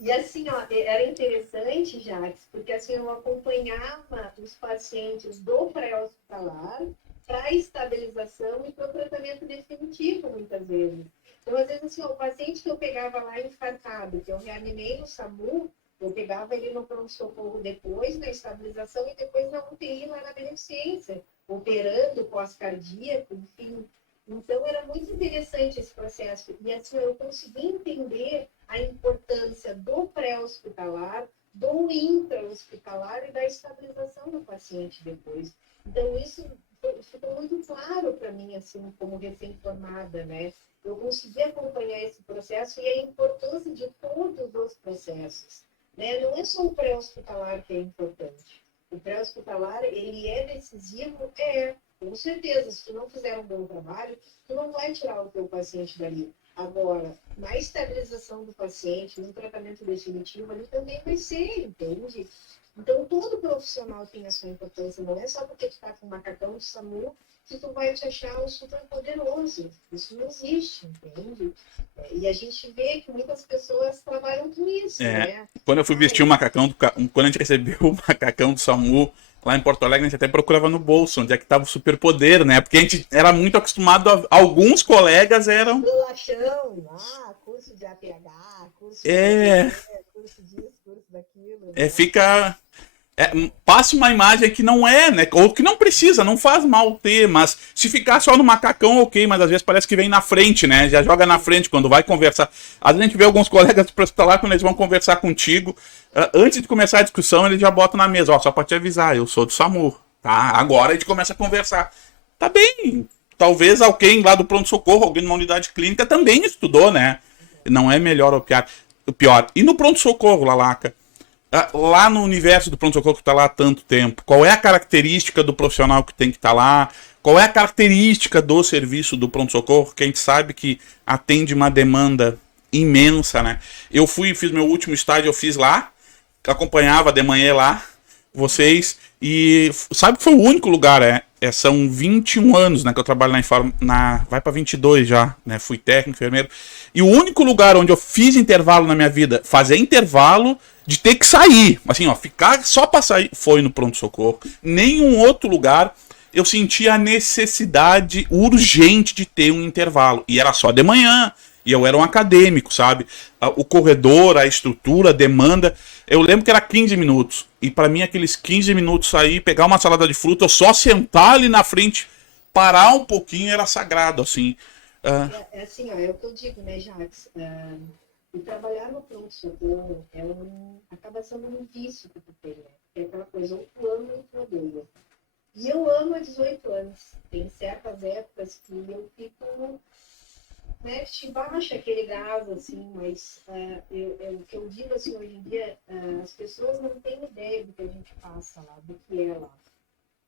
E assim, ó, era interessante, Jacques, porque assim, eu acompanhava os pacientes do pré-hospitalar para a estabilização e para o tratamento definitivo, muitas vezes. Então, às vezes, assim, ó, o paciente que eu pegava lá infartado, que eu reanimei no SAMU, eu pegava ele no pronto-socorro depois, na estabilização, e depois na UTI, lá na beneficência, operando pós-cardíaco, enfim. Então, era muito interessante esse processo. E assim, eu consegui entender a importância do pré-hospitalar, do intra-hospitalar e da estabilização do paciente depois. Então, isso ficou muito claro para mim, assim, como recém-formada, né? Eu consegui acompanhar esse processo e a importância de todos os processos. Né? Não é só o pré-hospitalar que é importante. O pré-hospitalar, ele é decisivo? Com certeza. Se tu não fizer um bom trabalho, tu não vai tirar o teu paciente dali. Agora, na estabilização do paciente, no tratamento definitivo, ele também vai ser, entende? Então, todo profissional tem a sua importância. Não é só porque tu tá com um macacão de SAMU que tu vai te achar o super poderoso. Isso não existe, entende? E a gente vê que muitas pessoas trabalham com isso, né? Quando eu fui vestir o macacão, quando a gente recebeu o macacão do SAMU lá em Porto Alegre, a gente até procurava no bolso onde é que tava o superpoder, né? Porque a gente era muito acostumado alguns colegas eram... Bolachão, curso de APH, curso de É, PPT, curso disso, curso daquilo, é, né? fica... passa uma imagem que não é, né? Ou que não precisa, não faz mal ter, mas se ficar só no macacão, ok, mas às vezes parece que vem na frente, né? Já joga na frente quando vai conversar. Às vezes a gente vê alguns colegas lá quando eles vão conversar contigo, antes de começar a discussão, eles já botam na mesa, ó, só pra te avisar, eu sou do SAMU, tá? Agora a gente começa a conversar. Tá bem, talvez alguém lá do pronto-socorro, alguém numa unidade clínica também estudou, né? Não é melhor ou pior. E no pronto-socorro, Lalaca? Lá no universo do pronto-socorro que está lá há tanto tempo, qual é a característica do profissional que tem que estar lá? Qual é a característica do serviço do pronto-socorro? Que a gente sabe que atende uma demanda imensa, né? Eu fiz meu último estágio, eu fiz lá, acompanhava de manhã lá, vocês, e sabe que foi o único lugar, são 21 anos, né, que eu trabalho vai para 22 já, né, fui técnico, enfermeiro, e o único lugar onde eu fiz intervalo na minha vida, fazer intervalo de ter que sair, assim, ó, ficar só pra sair, foi no pronto-socorro. Nenhum outro lugar eu senti a necessidade urgente de ter um intervalo, e era só de manhã, e eu era um acadêmico, sabe? O corredor, a estrutura, a demanda. Eu lembro que era 15 minutos. E para mim, aqueles 15 minutos aí, pegar uma salada de fruta, eu só sentar ali na frente, parar um pouquinho, era sagrado, assim. É assim, ó, é o que eu digo, né, Jax? E trabalhar no pronto-socorro acaba sendo um vício que tu tem, né? É aquela coisa, ou tu ama ou tu odeia. E eu amo há 18 anos. Tem certas épocas que eu fico, né, te baixa aquele gás, assim, mas o que eu digo, assim, hoje em dia, as pessoas não têm ideia do que a gente passa lá, do que é lá.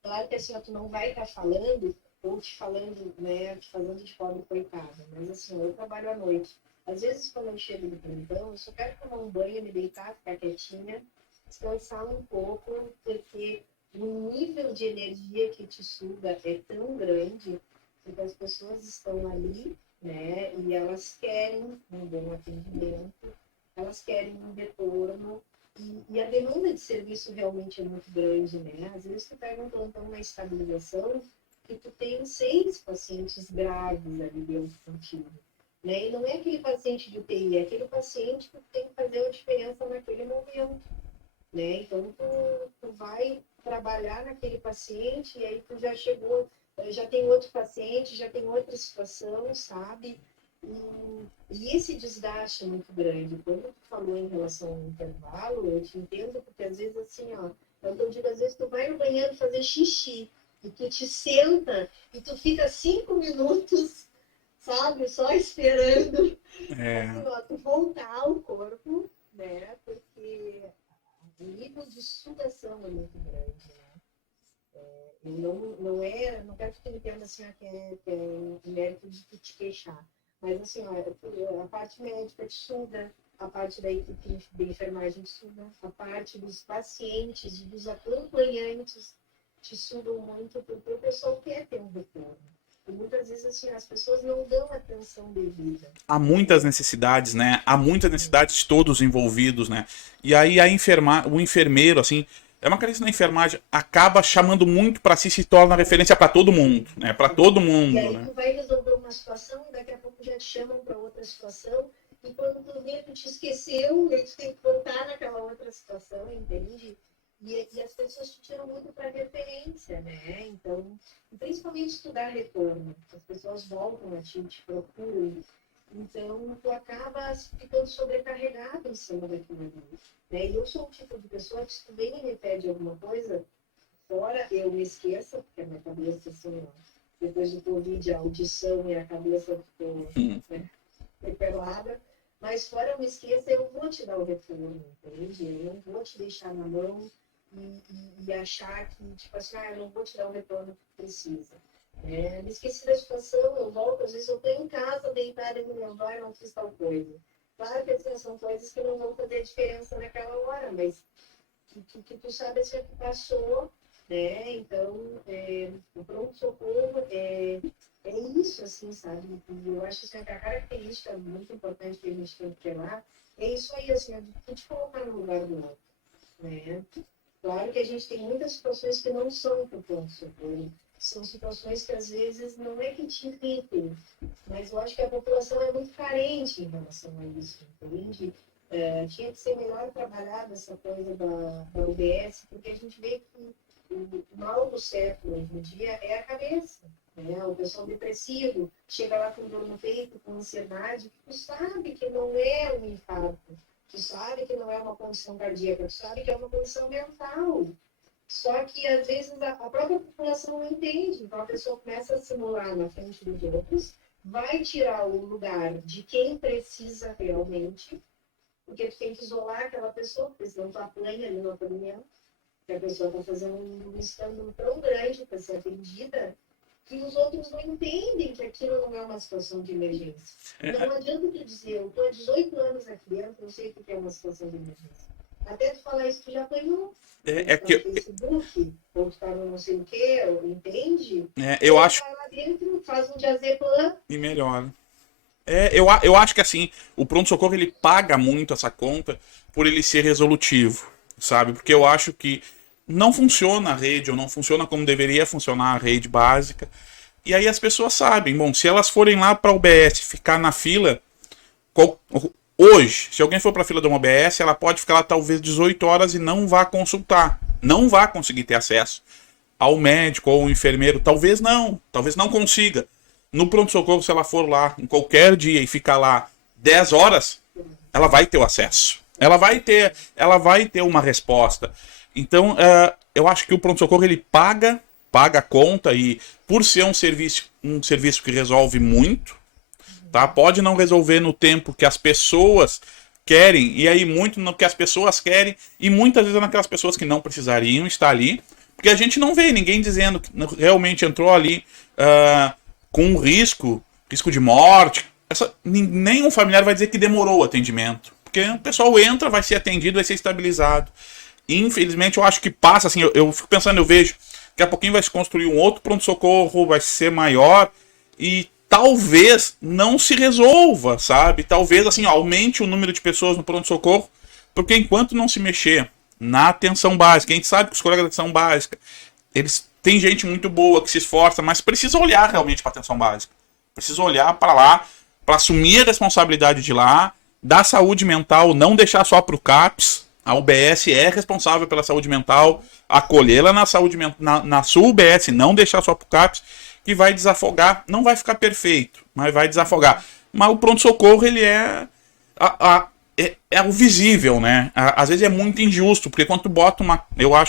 Claro que, assim, ó, tu não vai estar falando, ou te falando, né, te fazendo de pobre coitada, mas, assim, ó, eu trabalho à noite. Às vezes, quando eu chego do plantão, eu só quero tomar um banho, me deitar, ficar quietinha, descansar um pouco, porque o nível de energia que te suga é tão grande, porque as pessoas estão ali, né, e elas querem um bom atendimento, elas querem um retorno, e a demanda de serviço realmente é muito grande, né? Às vezes tu pega um plantão na estabilização que tu tem 6 pacientes graves ali dentro contigo, né? E não é aquele paciente de UTI, é aquele paciente que tem que fazer a diferença naquele momento, né? Então tu vai trabalhar naquele paciente e aí tu já chegou, já tem outro paciente, já tem outra situação, sabe? E esse desgaste é muito grande. Quando tu falou em relação ao intervalo, eu te entendo, porque às vezes assim, ó, eu digo, às vezes tu vai no banheiro fazer xixi e tu te senta e tu fica 5 minutos, sabe, só esperando, assim, ó, tu voltar ao corpo, né, porque o nível de sudação é muito grande, né? Não quero que tu entenda assim, que é mérito de tu te queixar. Mas assim, a parte médica te suga, a parte da equipe de enfermagem te suga, a parte dos pacientes e dos acompanhantes te sugam muito, porque o pessoal quer ter um retorno. E muitas vezes assim, as pessoas não dão atenção devida. Há muitas necessidades, né? Há muitas necessidades de todos envolvidos, né? E aí o enfermeiro, assim, é uma carência na enfermagem, acaba chamando muito para si, se torna referência para todo mundo, né? Para todo E mundo, aí né? tu vai resolver uma situação e daqui a pouco já te chamam para outra situação e quando tu vê, tu te esqueceu e aí tu tem que voltar naquela outra situação, entende? E as pessoas te tiram muito para referência, né? Então, principalmente estudar retorno. As pessoas voltam a ti, te procuram. Então, tu acaba ficando sobrecarregado em cima daquilo ali. Né? E eu sou o tipo de pessoa que se tu bem me pede alguma coisa, fora eu me esqueça, porque a minha cabeça, assim, ó, depois do Covid, a audição e a cabeça ficou, né, pelada. Mas fora eu me esqueça, eu vou te dar o retorno, entende? Eu não vou te deixar na mão e achar que, tipo assim, eu não vou te dar o retorno que precisa. Me esqueci da situação, eu volto, às vezes eu estou em casa, deitada no meu bar, não fiz tal coisa. Claro que assim, são coisas que não vão fazer diferença naquela hora, mas que tu sabe assim, o que passou, né? Então, o pronto-socorro é isso, assim, sabe? E eu acho assim, que a característica muito importante que a gente tem que ter lá é isso aí, assim, de te colocar no lugar do outro, né? Claro que a gente tem muitas situações que não são por pronto-socorro. São situações que às vezes não é que te irritem, mas eu acho que a população é muito carente em relação a isso, entende? Tinha que ser melhor trabalhada essa coisa da UBS, porque a gente vê que o mal do século hoje em dia é a cabeça. Né? O pessoal depressivo chega lá com dor no peito, com ansiedade, tu sabe que não é um infarto, tu sabe que não é uma condição cardíaca, tu sabe que é uma condição mental. Só que, às vezes, a própria população não entende. Então, a pessoa começa a simular na frente dos outros, vai tirar o lugar de quem precisa realmente, porque tu tem que isolar aquela pessoa, porque senão tu apanha ali no acolhimento, que a pessoa está fazendo um escândalo tão grande para ser atendida, que os outros não entendem que aquilo não é uma situação de emergência. Não adianta tu dizer, eu estou há 18 anos aqui dentro, eu sei o que é uma situação de emergência. Até tu falar isso, tu já apanhou. É Tu tá no que Facebook, ou tu tá no não sei o quê, entende? eu Ou tu acho vai lá dentro, faz um diazepam. que melhora. Eu acho que assim, o pronto-socorro ele paga muito essa conta por ele ser resolutivo, sabe? Porque eu acho que não funciona a rede, ou não funciona como deveria funcionar a rede básica. E aí as pessoas sabem, bom, se elas forem lá para a UBS ficar na fila, hoje, se alguém for para a fila de uma UBS, ela pode ficar lá talvez 18 horas e não vá consultar, não vá conseguir ter acesso ao médico ou ao enfermeiro, talvez não consiga. No pronto-socorro, se ela for lá em qualquer dia e ficar lá 10 horas, ela vai ter o acesso. Ela vai ter uma resposta. Então, eu acho que o pronto-socorro ele paga a conta e por ser um serviço que resolve muito, tá? Pode não resolver no tempo que as pessoas querem, e aí muito no que as pessoas querem, e muitas vezes é naquelas pessoas que não precisariam estar ali, porque a gente não vê ninguém dizendo que realmente entrou ali com um risco de morte. Nenhum familiar vai dizer que demorou o atendimento, porque o pessoal entra, vai ser atendido, vai ser estabilizado. Infelizmente, eu acho que passa assim. Eu fico pensando, eu vejo. Daqui a pouquinho vai se construir um outro pronto-socorro, vai ser maior. E talvez não se resolva, sabe? Talvez assim, aumente o número de pessoas no pronto-socorro. Porque enquanto não se mexer na atenção básica, a gente sabe que os colegas da atenção básica, eles têm gente muito boa que se esforça, mas precisa olhar realmente para a atenção básica. Precisa olhar para lá, para assumir a responsabilidade de lá, da saúde mental, não deixar só para o CAPS. A UBS é responsável pela saúde mental, acolhê-la na saúde na sua UBS, não deixar só para o CAPS, que vai desafogar, não vai ficar perfeito, mas vai desafogar. Mas o pronto-socorro, ele é o visível, né? Às vezes é muito injusto, porque quando tu bota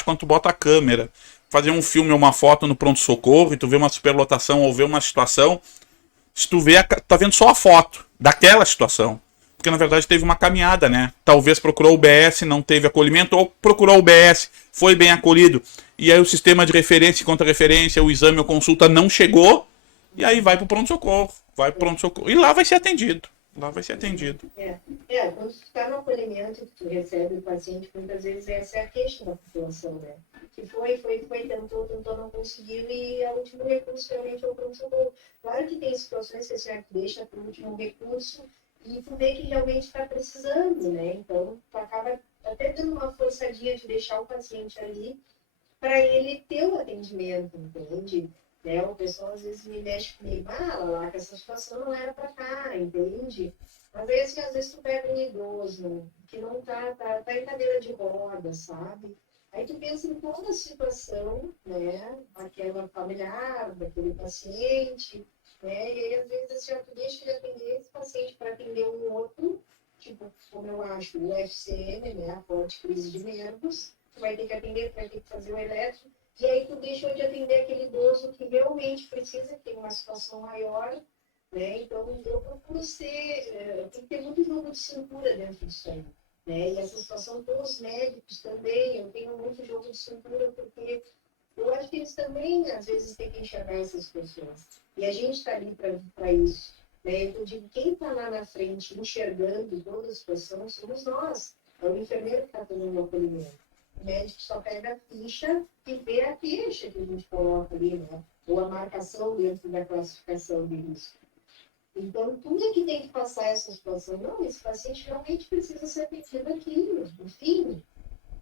quando tu bota a câmera, fazer um filme ou uma foto no pronto-socorro, e tu vê uma superlotação ou vê uma situação, se tu vê, tá vendo só a foto daquela situação. Porque na verdade teve uma caminhada, né? Talvez procurou o UBS, não teve acolhimento, ou procurou o UBS, foi bem acolhido, e aí o sistema de referência e contra-referência, o exame ou consulta não chegou, e aí vai pro pronto-socorro. E lá vai ser atendido. Lá vai ser atendido. Quando tu está no acolhimento que tu recebe o paciente, muitas vezes essa é a queixa da população, né? Que foi, tentou, não conseguiu, e o último recurso realmente é o pronto-socorro. Claro que tem situações que a senhora deixa para o último recurso e tu vê que realmente está precisando, né? Então, tu acaba até dando uma forçadinha de deixar o paciente ali para ele ter o atendimento, entende? Né? O pessoal às vezes me mexe comigo, lá, que essa situação não era para cá, entende? Às vezes tu pega um idoso que não tá em cadeira de roda, sabe? Aí tu pensa em toda a situação, né? Aquela familiar, daquele paciente, né? E aí às vezes assim, tu deixa de atender esse paciente para atender um outro, tipo, como eu acho, o FCM, né? A forte crise de nervos, tu vai ter que atender, tu vai ter que fazer o eletro, e aí tu deixou de atender aquele idoso que realmente precisa, que tem uma situação maior, né? Então, eu procuro tem que ter muito jogo de cintura dentro disso aí. Né? E essa situação com os médicos também, eu tenho muito jogo de cintura, porque eu acho que eles também, às vezes, têm que enxergar essas pessoas. E a gente está ali para isso. Né? Eu digo, quem está lá na frente enxergando toda a situação somos nós. É o enfermeiro que está tomando o acolhimento. O médico só pega a ficha e vê a queixa que a gente coloca ali, né? Ou a marcação dentro da classificação de risco. Então, tudo é que tem que passar essa situação. Não, esse paciente realmente precisa ser atendido aqui, enfim,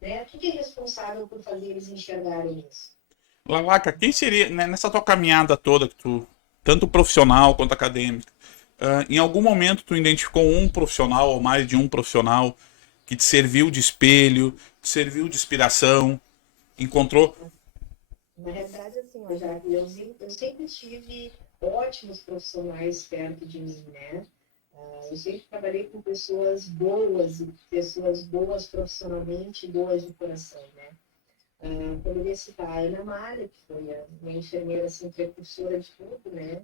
né? Tu que é responsável por fazer eles enxergarem isso? Lalaca, quem seria, né, nessa tua caminhada toda, que tu, tanto profissional quanto acadêmica, em algum momento tu identificou um profissional ou mais de um profissional que te serviu de espelho, te serviu de inspiração, encontrou. Na realidade, assim, eu sempre tive ótimos profissionais perto de mim, né? Eu sempre trabalhei com pessoas boas, e pessoas boas profissionalmente, boas de coração, né? Poderia citar a Ana Malha, que foi a minha enfermeira, assim, precursora de tudo, né?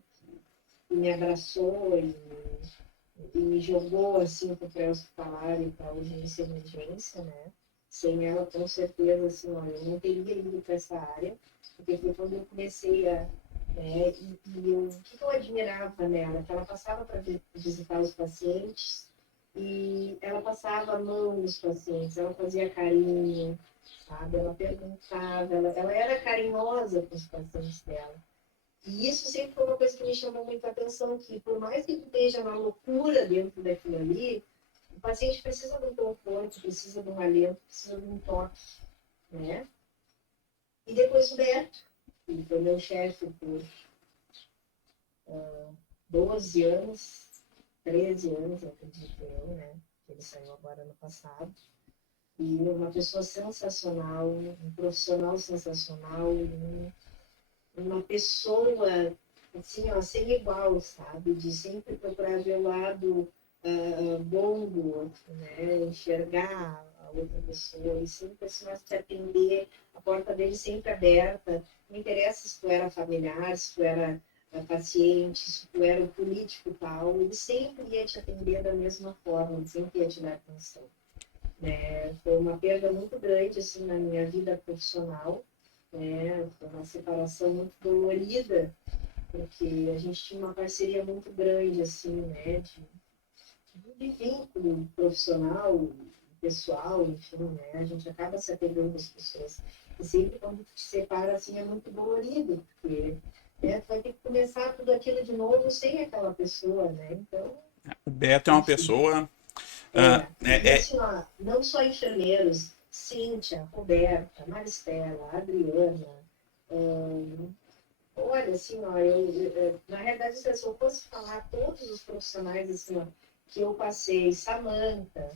Que me abraçou e me jogou, assim, para o pré-hospitalar e para a urgência e emergência, né? Sem ela, com certeza, assim, olha, eu não teria ido para essa área, porque foi quando eu comecei a... o que eu admirava nela? Que ela passava para visitar os pacientes e ela passava a mão nos pacientes, ela fazia carinho, sabe? Ela perguntava, ela era carinhosa com os pacientes dela. E isso sempre foi uma coisa que me chamou muito a atenção, que por mais que tu esteja na loucura dentro daquilo ali, o paciente precisa de um conforto, precisa de um alento, precisa de um toque, né? E depois o Beto, que foi meu chefe por 12 anos, 13 anos, acredito eu, né? Ele saiu agora no passado. E uma pessoa sensacional, um profissional sensacional, uma pessoa assim, ó, sem igual, sabe? De sempre procurar ver o lado bom do outro, né? Enxergar a outra pessoa e sempre assim, se atender, a porta dele sempre aberta. Não interessa se tu era familiar, se tu era paciente, se tu era o político tal, ele sempre ia te atender da mesma forma, ele sempre ia te dar atenção. Né? Foi uma perda muito grande assim, na minha vida profissional, né? Foi uma separação muito dolorida, porque a gente tinha uma parceria muito grande, assim, né? De vínculo profissional, pessoal, enfim, né? A gente acaba se apegando às pessoas. E sempre quando te separa, assim, é muito dolorido, porque né, tu vai ter que começar tudo aquilo de novo sem aquela pessoa, né? Então, O Beto é uma enfim. pessoa. E assim, ó, não só enfermeiros, Cíntia, Roberta, Maristela, Adriana, olha, assim, ó, na realidade, se eu fosse falar todos os profissionais, assim, ó, que eu passei, Samanta,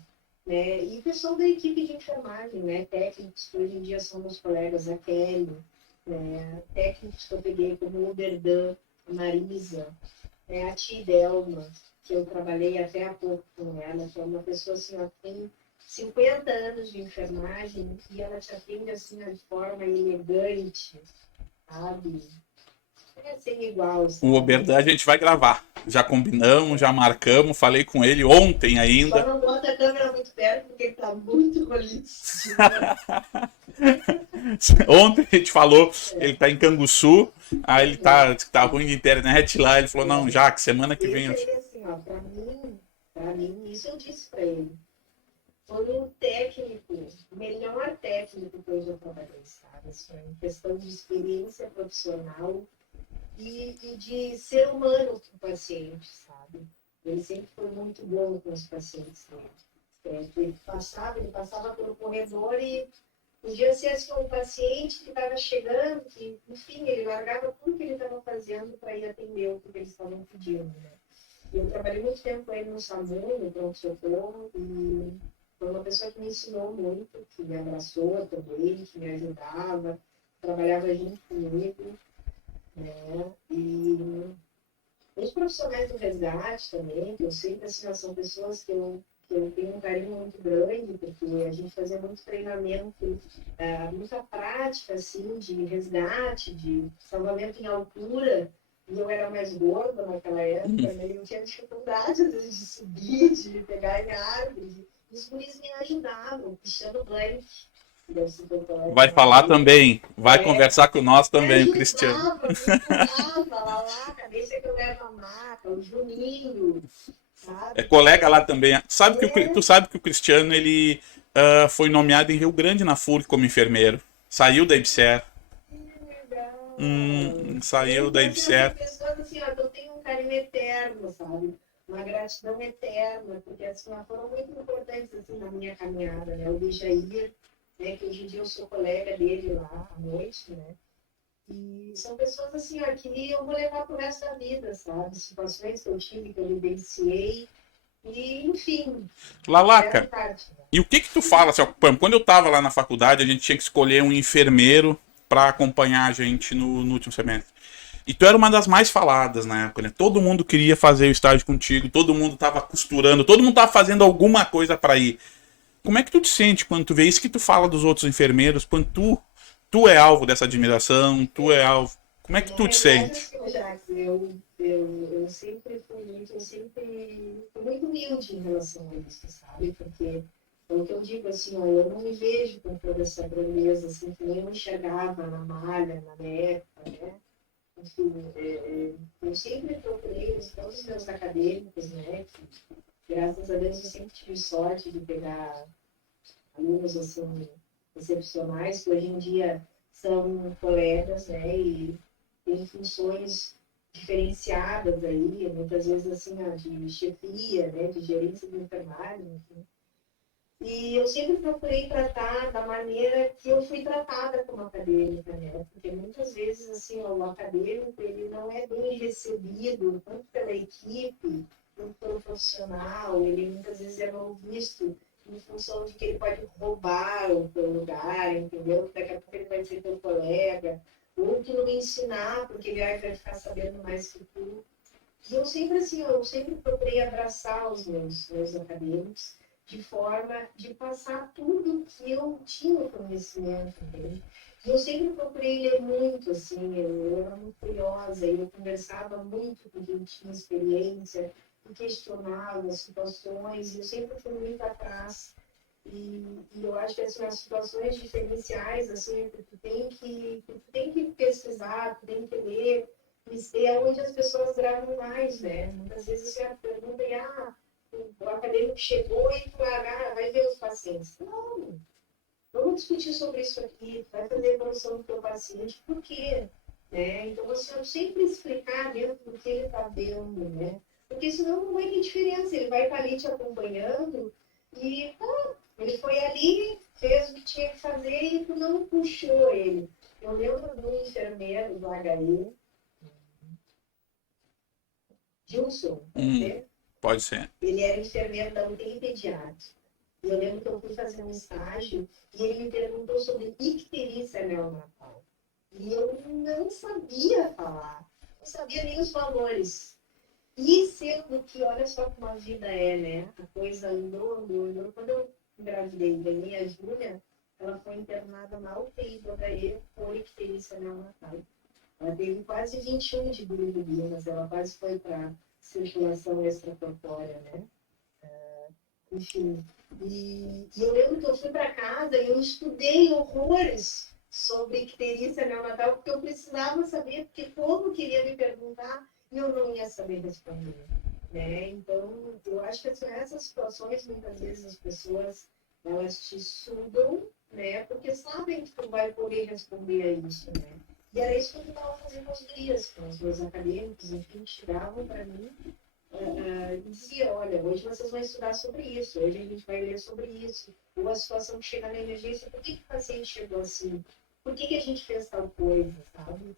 né, e pessoal da equipe de enfermagem, né, técnicos que hoje em dia são meus colegas, a Kelly, né, técnicos que eu peguei como o Berdan, a Marisa, a Tia Delma, que eu trabalhei até há pouco com ela, que é uma pessoa, assim, ó, que tem 50 anos de enfermagem e ela te atende, assim, de forma elegante, sabe? É sem igual, O sabe? Oberdan a gente vai gravar. Já combinamos, já marcamos. Falei com ele ontem Só ainda. não bota a câmera muito perto porque ele tá muito roliço. Ontem a gente falou, ele É, tá em Canguçu, aí ele tá ruim de internet lá. Ele falou: Não, é. já que semana que vem Esse eu. aí, assim, ó, pra mim, isso eu disse pra ele. Foi o técnico, o melhor técnico que eu já trabalhei, sabe? Assim, em questão de experiência profissional e de ser humano com o paciente, sabe? Ele sempre foi muito bom com os pacientes dele. Ele passava pelo corredor e podia ser assim, um paciente que estava chegando, que, enfim, ele largava tudo que ele estava fazendo para ir atender o que eles estavam pedindo, né? Eu trabalhei muito tempo com ele no SAMU, no pronto-socorro, e foi uma pessoa que me ensinou muito, que me abraçou também, que me ajudava, trabalhava junto comigo, né? E os profissionais do resgate também, que eu sempre, assim, são pessoas que eu tenho um carinho muito grande, porque a gente fazia muito treinamento, muita prática, assim, de resgate, de salvamento em altura, e eu era mais gorda naquela época, né? Eu tinha dificuldade, às vezes, de subir, de pegar em árvores, e os guris me ajudavam, Cristiano Blank, que deve ser teu colega Vai falar também, também, vai é, conversar com nós me também, o Cristiano. ajudava, me empurrava lá, cadê você que eu levo a maca, o Juninho, É sabe? colega lá também. Tu É, sabe que o Cristiano ele foi nomeado em Rio Grande na FURG como enfermeiro. Saiu da IBSER. que legal. Saiu da Então, assim, são IBSER. pessoas assim, ó, que eu tenho um carinho eterno, sabe? Uma gratidão eterna, porque assim, ó, foram muito importantes assim, na minha caminhada, né? O Bijair, né, que hoje em dia eu sou colega dele lá à noite, né? E são pessoas assim, ó, que eu vou levar por essa vida, sabe? Situações que eu tive, que eu vivenciei, e enfim, fizeram Lalaca, parte, né? e o que que tu fala, assim, ó, quando eu tava lá na faculdade, a gente tinha que escolher um enfermeiro para acompanhar a gente no último semestre. E tu era uma das mais faladas na época, né? Todo mundo queria fazer o estágio contigo, todo mundo tava costurando, todo mundo tava fazendo alguma coisa para ir. Como é que tu te sente quando tu vê isso que tu fala dos outros enfermeiros, quando tu é alvo dessa admiração, tu é alvo. Como é que Na tu te realidade, sente? assim, Jacques, eu sempre fui muito, eu sempre fui muito humilde em relação a isso, sabe? Porque é o que eu digo assim, ó, eu não me vejo com toda essa grandeza, assim, que nem eu enxergava na Malha, na época, né? Enfim, eu sempre procurei todos os meus acadêmicos, né? Que, graças a Deus eu sempre tive sorte de pegar alunos, assim, excepcionais, que hoje em dia são colegas, né? E tem funções diferenciadas aí, muitas vezes assim, de chefia, né, de gerência de enfermagem, enfim. E eu sempre procurei tratar da maneira que eu fui tratada como acadêmica, né? Porque muitas vezes, assim, o acadêmico, ele não é bem recebido, tanto pela equipe, quanto pelo profissional, ele muitas vezes é mal visto em função de que ele pode roubar o teu lugar, entendeu? Daqui a pouco ele vai ser teu colega, ou tu não ensinar, porque ele vai ficar sabendo mais que tu. E eu sempre, assim, eu sempre procurei abraçar os meus acadêmicos de forma de passar tudo que eu tinha conhecimento, entende? E eu sempre procurei ler muito, assim, eu era muito curiosa, eu conversava muito com quem tinha experiência, e questionava as situações, e eu sempre fui muito atrás. E eu acho que assim, as situações diferenciais, assim, tu tem que pesquisar, tu tem que ler, e é onde as pessoas gravam mais, né? Muitas vezes você pergunta, o acadêmico chegou e tu vai ver os pacientes. Não, vamos discutir sobre isso aqui, vai fazer a evolução do teu paciente, por quê? Né? Então, você sempre explicar dentro do que ele está vendo, né? Porque senão não vai ter diferença, ele vai estar ali te acompanhando e ele foi ali, fez o que tinha que fazer e tu não puxou ele. Eu lembro de um enfermeiro do HI, Gilson, pode ser? Pode ser. Ele era enfermeiro da UTI pediátrica. E eu lembro que eu fui fazer um estágio e ele me perguntou sobre icterícia neonatal. E eu não sabia falar, não sabia nem os valores. E sendo que, olha só como a vida é, né? A coisa andou. Quando eu engravidei, ganhei a Júlia, ela foi internada na UTI do HE por icterícia neonatal. Ela teve quase 21 de bilirrubinas, ela quase foi para circulação extracorpórea, né? Enfim. E eu lembro que eu fui para casa e eu estudei horrores sobre icterícia neonatal, porque eu precisava saber, porque todo queria me perguntar e eu não ia saber responder. Né? Então, eu acho que assim, essas situações, muitas vezes as pessoas, elas te sugam, né? Porque sabem que tu vai poder responder a isso, né? E era isso que eu estava fazendo com os guias, com os meus acadêmicos, enfim, chegavam para mim dizia, olha, hoje vocês vão estudar sobre isso, hoje a gente vai ler sobre isso, ou a situação que chega na emergência, por que o paciente chegou assim? Por que a gente fez tal coisa, sabe?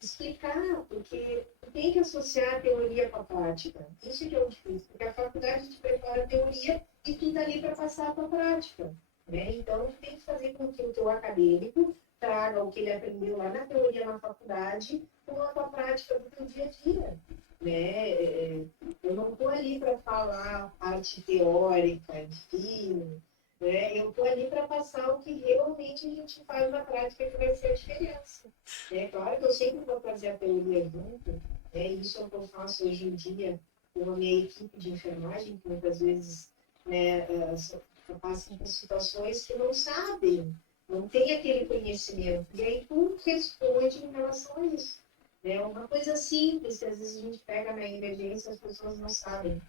Explicar, porque tem que associar a teoria com a prática. Isso que é o difícil, porque a faculdade te prepara a teoria e tu está ali para passar para a prática. Né? Então, tu tem que fazer com que o teu acadêmico traga o que ele aprendeu lá na teoria na faculdade com a tua prática do teu dia a dia. Né? Eu não estou ali para falar parte teórica, enfim, né? Eu estou ali para passar o que realmente a gente faz na prática que vai ser a diferença. Né? Claro que eu sempre vou trazer a teoria junto, né? Isso é o que eu faço hoje em dia com a minha equipe de enfermagem, que muitas vezes né, passam por situações que não sabem, não tem aquele conhecimento. E aí tu responde em relação a isso. É uma coisa simples, que às vezes a gente pega na emergência e as pessoas não sabem.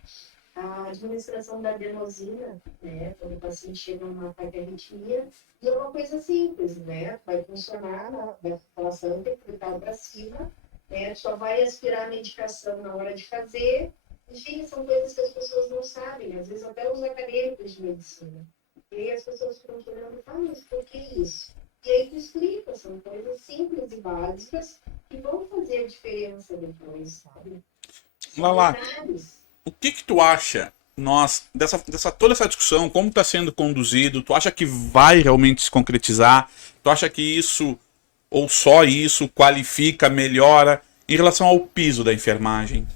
a administração da adenosina, né, quando o paciente chega numa taquiarritmia, e é uma coisa simples, né, vai funcionar, vai relação intercurricular para cima, né, só vai aspirar a medicação na hora de fazer. Enfim, são coisas que as pessoas não sabem, às vezes até os acadêmicos de medicina. E aí as pessoas ficam olhando e falam, mas por que isso? E aí tu explica, são coisas simples e básicas que vão fazer a diferença depois, sabe? São Lala, detalhes. o que que tu acha toda essa discussão, como está sendo conduzido? Tu acha que vai realmente se concretizar? Tu acha que isso ou só isso qualifica, melhora em relação ao piso da enfermagem?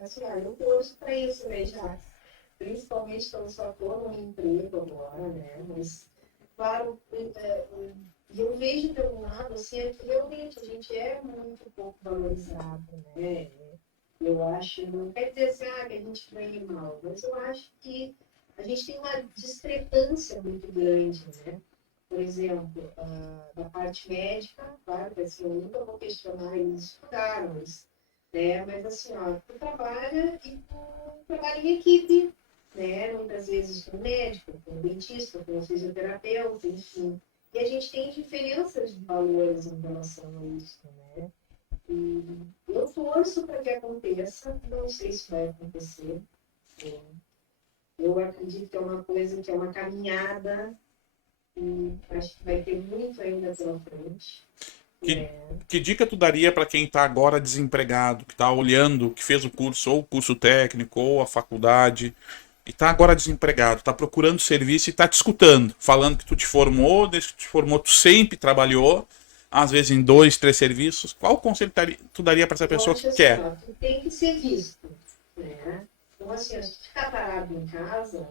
Assim, eu torço para isso, né, já. Principalmente quando só estou no emprego agora, né? Mas, claro, eu vejo pelo lado, assim, é que realmente a gente é muito pouco valorizado, né? Eu acho, não quer dizer assim, que a gente ganha mal, mas eu acho que a gente tem uma discrepância muito grande, né? Por exemplo, da parte médica, claro que assim, eu nunca vou questionar, eles estudaram, né? Mas assim, tu trabalha e tu trabalha em equipe, né? Muitas vezes com médico, com dentista, com fisioterapeuta, enfim. E a gente tem diferenças de valores em relação a isso, né? E eu torço para que aconteça, não sei se vai acontecer. Eu acredito que é uma coisa que é uma caminhada e acho que vai ter muito ainda pela frente. Que, que dica tu daria para quem está agora desempregado, que está olhando, que fez o curso, ou o curso técnico, ou a faculdade, e está agora desempregado, está procurando serviço e está te escutando, falando que tu te formou, desde que tu te formou, tu sempre trabalhou, às vezes em 2, 3 serviços. Qual conselho tu daria para essa Eu pessoa que acho assim, quer? tu tem que ser visto, né? Então, assim, se tu ficar parado em casa,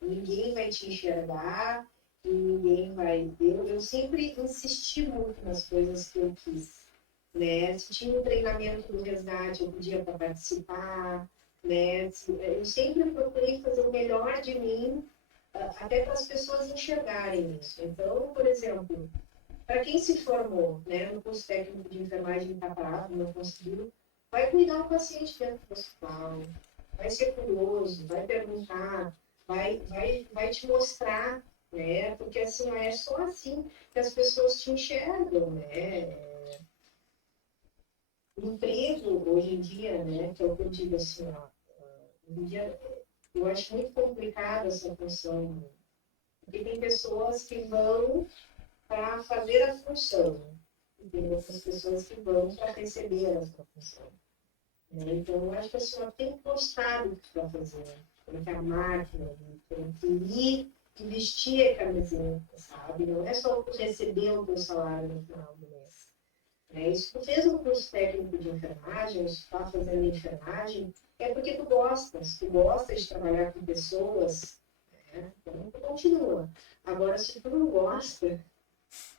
ninguém vai te enxergar, e ninguém vai. Eu sempre insisti muito nas coisas que eu quis, né? Se tinha um treinamento do resgate, eu podia participar, né? Eu sempre procurei fazer o melhor de mim, até para as pessoas enxergarem isso. Então, por exemplo, para quem se formou, né, no curso técnico de enfermagem está parado, não conseguiu, vai cuidar do paciente dentro do hospital, vai ser curioso, vai perguntar, vai te mostrar, né? Porque assim, é só assim que as pessoas te enxergam, né? O emprego hoje em dia, né? Que é o que eu digo assim, hoje em dia eu acho muito complicado essa função, porque tem pessoas que vão para fazer a função, e tem outras pessoas que vão para receber essa função. Né? Então, eu acho que a senhora tem que gostar do que está fazendo, tem que amar aquilo, tem que ir e vestir a camiseta, sabe? Não é só receber o teu salário no final do mês. Né? E se tu fez um curso técnico de enfermagem, se tu está fazendo enfermagem, é porque tu gosta. Se tu gosta de trabalhar com pessoas, né? Então tu continua. Agora, se tu não gosta,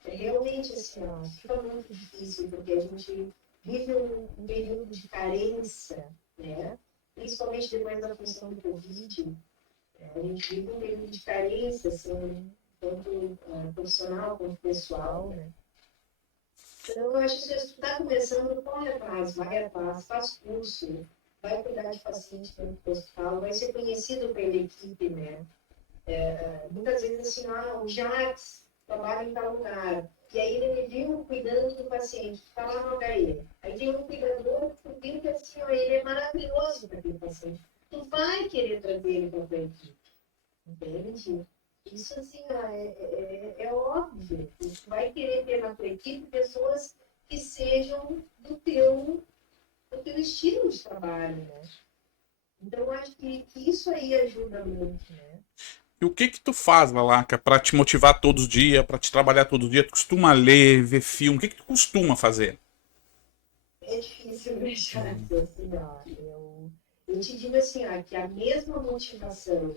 realmente assim, fica muito difícil, porque a gente vive um período de carência, né? Principalmente depois da função do Covid, né? A gente vive um período de carência, assim, tanto profissional quanto pessoal, né? Então, eu acho que se você está começando, corre atrás, vai atrás, faz curso, vai cuidar de paciente dentro do hospital, vai ser conhecido pela equipe, né? Muitas vezes assim, o Jax trabalha em tal lugar, e aí ele me viu cuidando do paciente, está lá no HE. Aí tem um cuidador que viu que assim, ele é maravilhoso para aquele paciente. Tu vai querer trazer ele para a tua equipe, entende? Isso assim, é óbvio. Tu vai querer ter na tua equipe pessoas que sejam do teu estilo de trabalho, né? Então, eu acho que isso aí ajuda muito, né? E o que que tu faz, Lalaca, para te motivar todos os dias, para te trabalhar todo dia? Tu costuma ler, ver filme? O que que tu costuma fazer? É difícil deixar assim, eu te digo assim, que a mesma motivação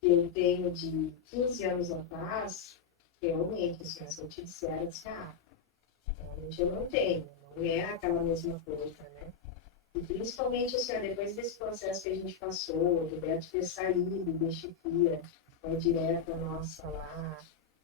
que eu tenho de 15 anos atrás, realmente, assim, se eu te disser assim, realmente eu não tenho, não é aquela mesma coisa, né? E principalmente, assim, depois desse processo que a gente passou, do Beto ter saído da chefia, foi direto nossa lá,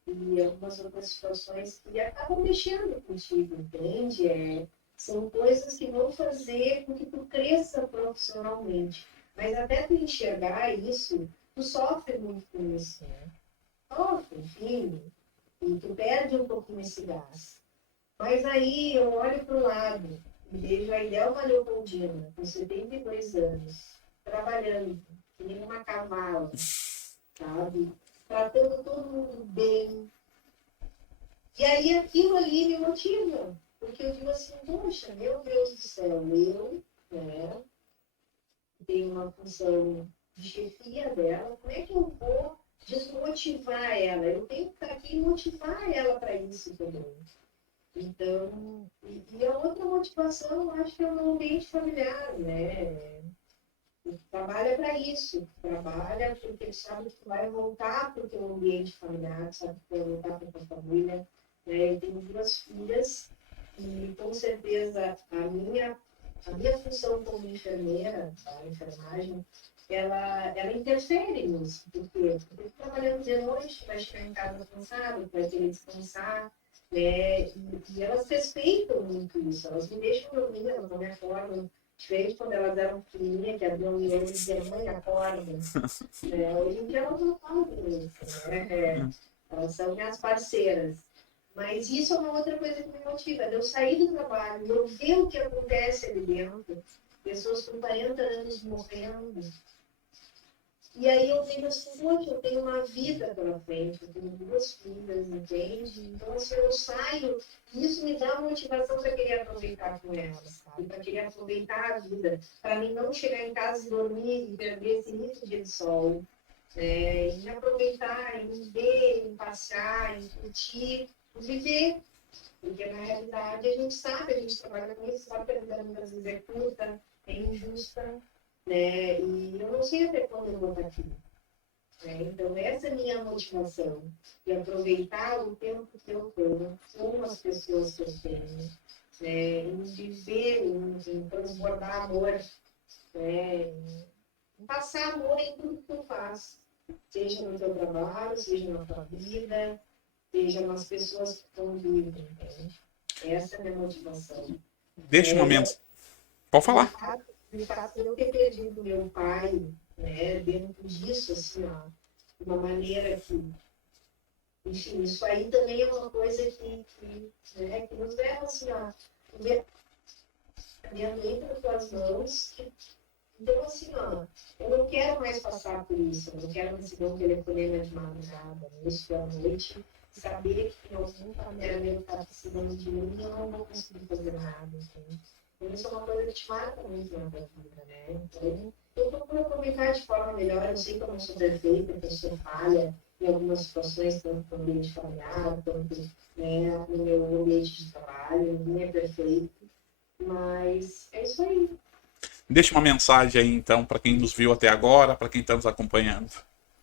e algumas outras situações que acabam mexendo contigo, entende? São coisas que vão fazer com que tu cresça profissionalmente. Mas até tu enxergar isso, tu sofre muito com isso, né? Sofre, enfim, e tu perde um pouquinho esse gás. Mas aí eu olho para o lado e vejo a Idelma Leopoldina, com 72 anos, trabalhando, que nem uma cavala, sabe? Tratando todo mundo bem. E aí aquilo ali me motiva, porque eu digo assim, poxa, meu Deus do céu, eu, né, tenho uma função de chefia dela, como é que eu vou desmotivar ela? Eu tenho que estar aqui e motivar ela para isso também. Então, e a outra motivação, eu acho que é o ambiente familiar, né? Trabalha para isso, trabalha porque sabe que vai voltar para o teu ambiente familiar, sabe que vai voltar para a tua família. Né? Eu tenho 2 filhas e com certeza a minha função como enfermeira, a enfermagem, ela interfere nisso, porque trabalhando de noite, tu vai chegar em casa cansado, vai querer descansar, né? E elas respeitam muito isso, elas me deixam dormir, elas não me acordam. Diferente quando elas eram pequenininhas, que abriam o olho e diziam, mãe, acorda. Hoje em dia elas não fazem isso, né? Elas são minhas parceiras. Mas isso é uma outra coisa que me motiva. De eu sair do trabalho, eu ver o que acontece ali dentro, pessoas com 40 anos morrendo. E aí eu vejo assim, poxa, eu tenho uma vida pela frente, eu tenho 2 filhas, entende? Então, assim, eu saio, e isso me dá motivação para querer aproveitar com elas, sabe? Para querer aproveitar a vida, para mim não chegar em casa e dormir e perder esse início de sol, e aproveitar, em ver, em passear, em curtir, viver. Porque na realidade a gente sabe, a gente trabalha com isso, sabe que a vida muitas vezes é curta, é injusta, né? E eu não sei até quando eu vou estar aqui. Né? Então, essa é a minha motivação, de aproveitar o tempo que eu tenho com as pessoas que eu tenho, né? Em viver, em transbordar amor, né? Em passar amor em tudo que tu faz, seja no teu trabalho, seja na tua vida, seja nas pessoas que estão vivendo, entende? Essa é a minha motivação. Deixa uma mensagem. Pode E o falar. fato, de eu ter perdido meu pai, né, dentro disso, assim, ó, de uma maneira que, enfim, isso aí também é uma coisa que nos leva, assim, ó, ver minha mãe para tuas mãos. Então, assim, ó, eu não quero mais passar por isso, eu não quero receber um telefonema de madrugada, isso à noite, saber que tem algum familiar meu que está precisando de mim e eu não vou conseguir fazer nada, entende? Então, isso é uma coisa que te marca muito na tua vida, né? Então, eu procuro aproveitar de forma melhor, eu sei que eu não sou perfeita, que eu sou falha em algumas situações, tanto no ambiente familiar, tanto, né, no meu ambiente de trabalho, ninguém é perfeito, mas é isso aí. Deixa uma mensagem aí, então, para quem nos viu até agora, para quem está nos acompanhando.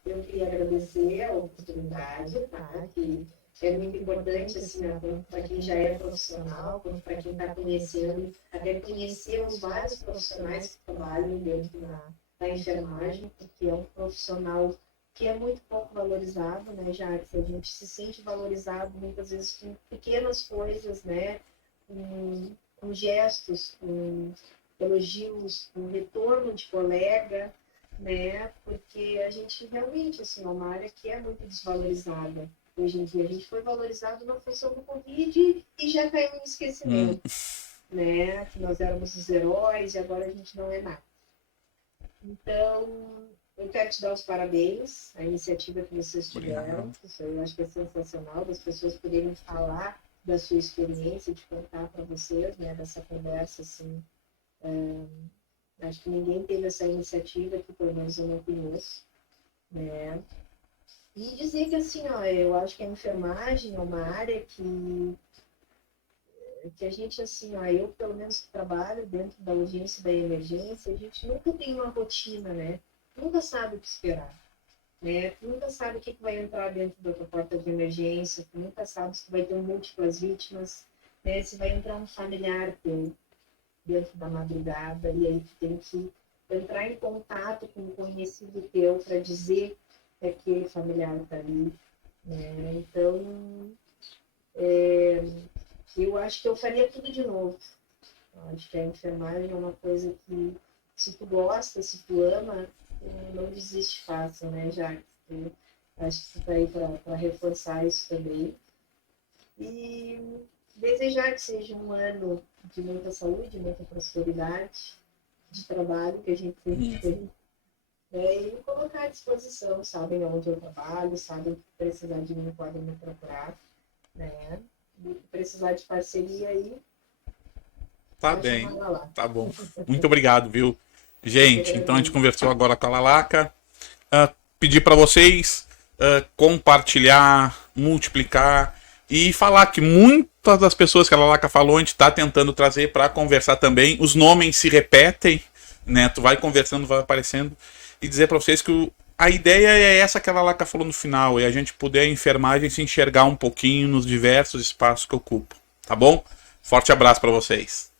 Eu queria agradecer a oportunidade, tá? Que é muito importante, assim, tanto para quem já é profissional, quanto para quem está conhecendo, até conhecer os vários profissionais que trabalham dentro da enfermagem, porque é um profissional que é muito pouco valorizado, né, já que a gente se sente valorizado muitas vezes com pequenas coisas, né, com gestos, com elogios, com retorno de colega, né? Porque a gente realmente, assim, é uma área que é muito desvalorizada. Hoje em dia, a gente foi valorizado na função do Covid e já caiu em esquecimento, né? Que nós éramos os heróis e agora a gente não é nada. Então, eu quero te dar os parabéns, a iniciativa que vocês tiveram, isso eu acho que é sensacional, das pessoas poderem falar da sua experiência, de contar para vocês, né, dessa conversa, assim, acho que ninguém teve essa iniciativa, que pelo menos eu não conheço, né? E dizer que, assim, ó, eu acho que a enfermagem é uma área que a gente, assim, ó, eu pelo menos que trabalho dentro da urgência e da emergência, a gente nunca tem uma rotina, né? Nunca sabe o que esperar, né? Tu nunca sabe o que vai entrar dentro da tua porta de emergência, tu nunca sabe se tu vai ter múltiplas vítimas, né? Se vai entrar um familiar teu dentro da madrugada, e aí tu tem que entrar em contato com um conhecido teu para dizer que aquele familiar está ali, né? Então, eu acho que eu faria tudo de novo. Eu acho que a enfermagem é uma coisa que se tu gosta, se tu ama, não desiste fácil, né, Jacques? Acho que tu tá aí para reforçar isso também. E desejar que seja um ano de muita saúde, muita prosperidade, de trabalho que a gente sempre tem, né? E colocar à disposição, sabem onde eu trabalho, sabem que precisar de mim podem me procurar, né? E precisar de parceria aí, Tá só bem, chamar lá. tá bom. Muito obrigado, viu? Gente, então a gente conversou agora com a Lalaca. Pedir para vocês compartilhar, multiplicar e falar que muitas das pessoas que a Lalaca falou, a gente está tentando trazer para conversar também. Os nomes se repetem, né? Tu vai conversando, vai aparecendo. E dizer para vocês que a ideia é essa que a Lalaca falou no final, é a gente poder a enfermagem se enxergar um pouquinho nos diversos espaços que ocupa. Tá bom? Forte abraço para vocês.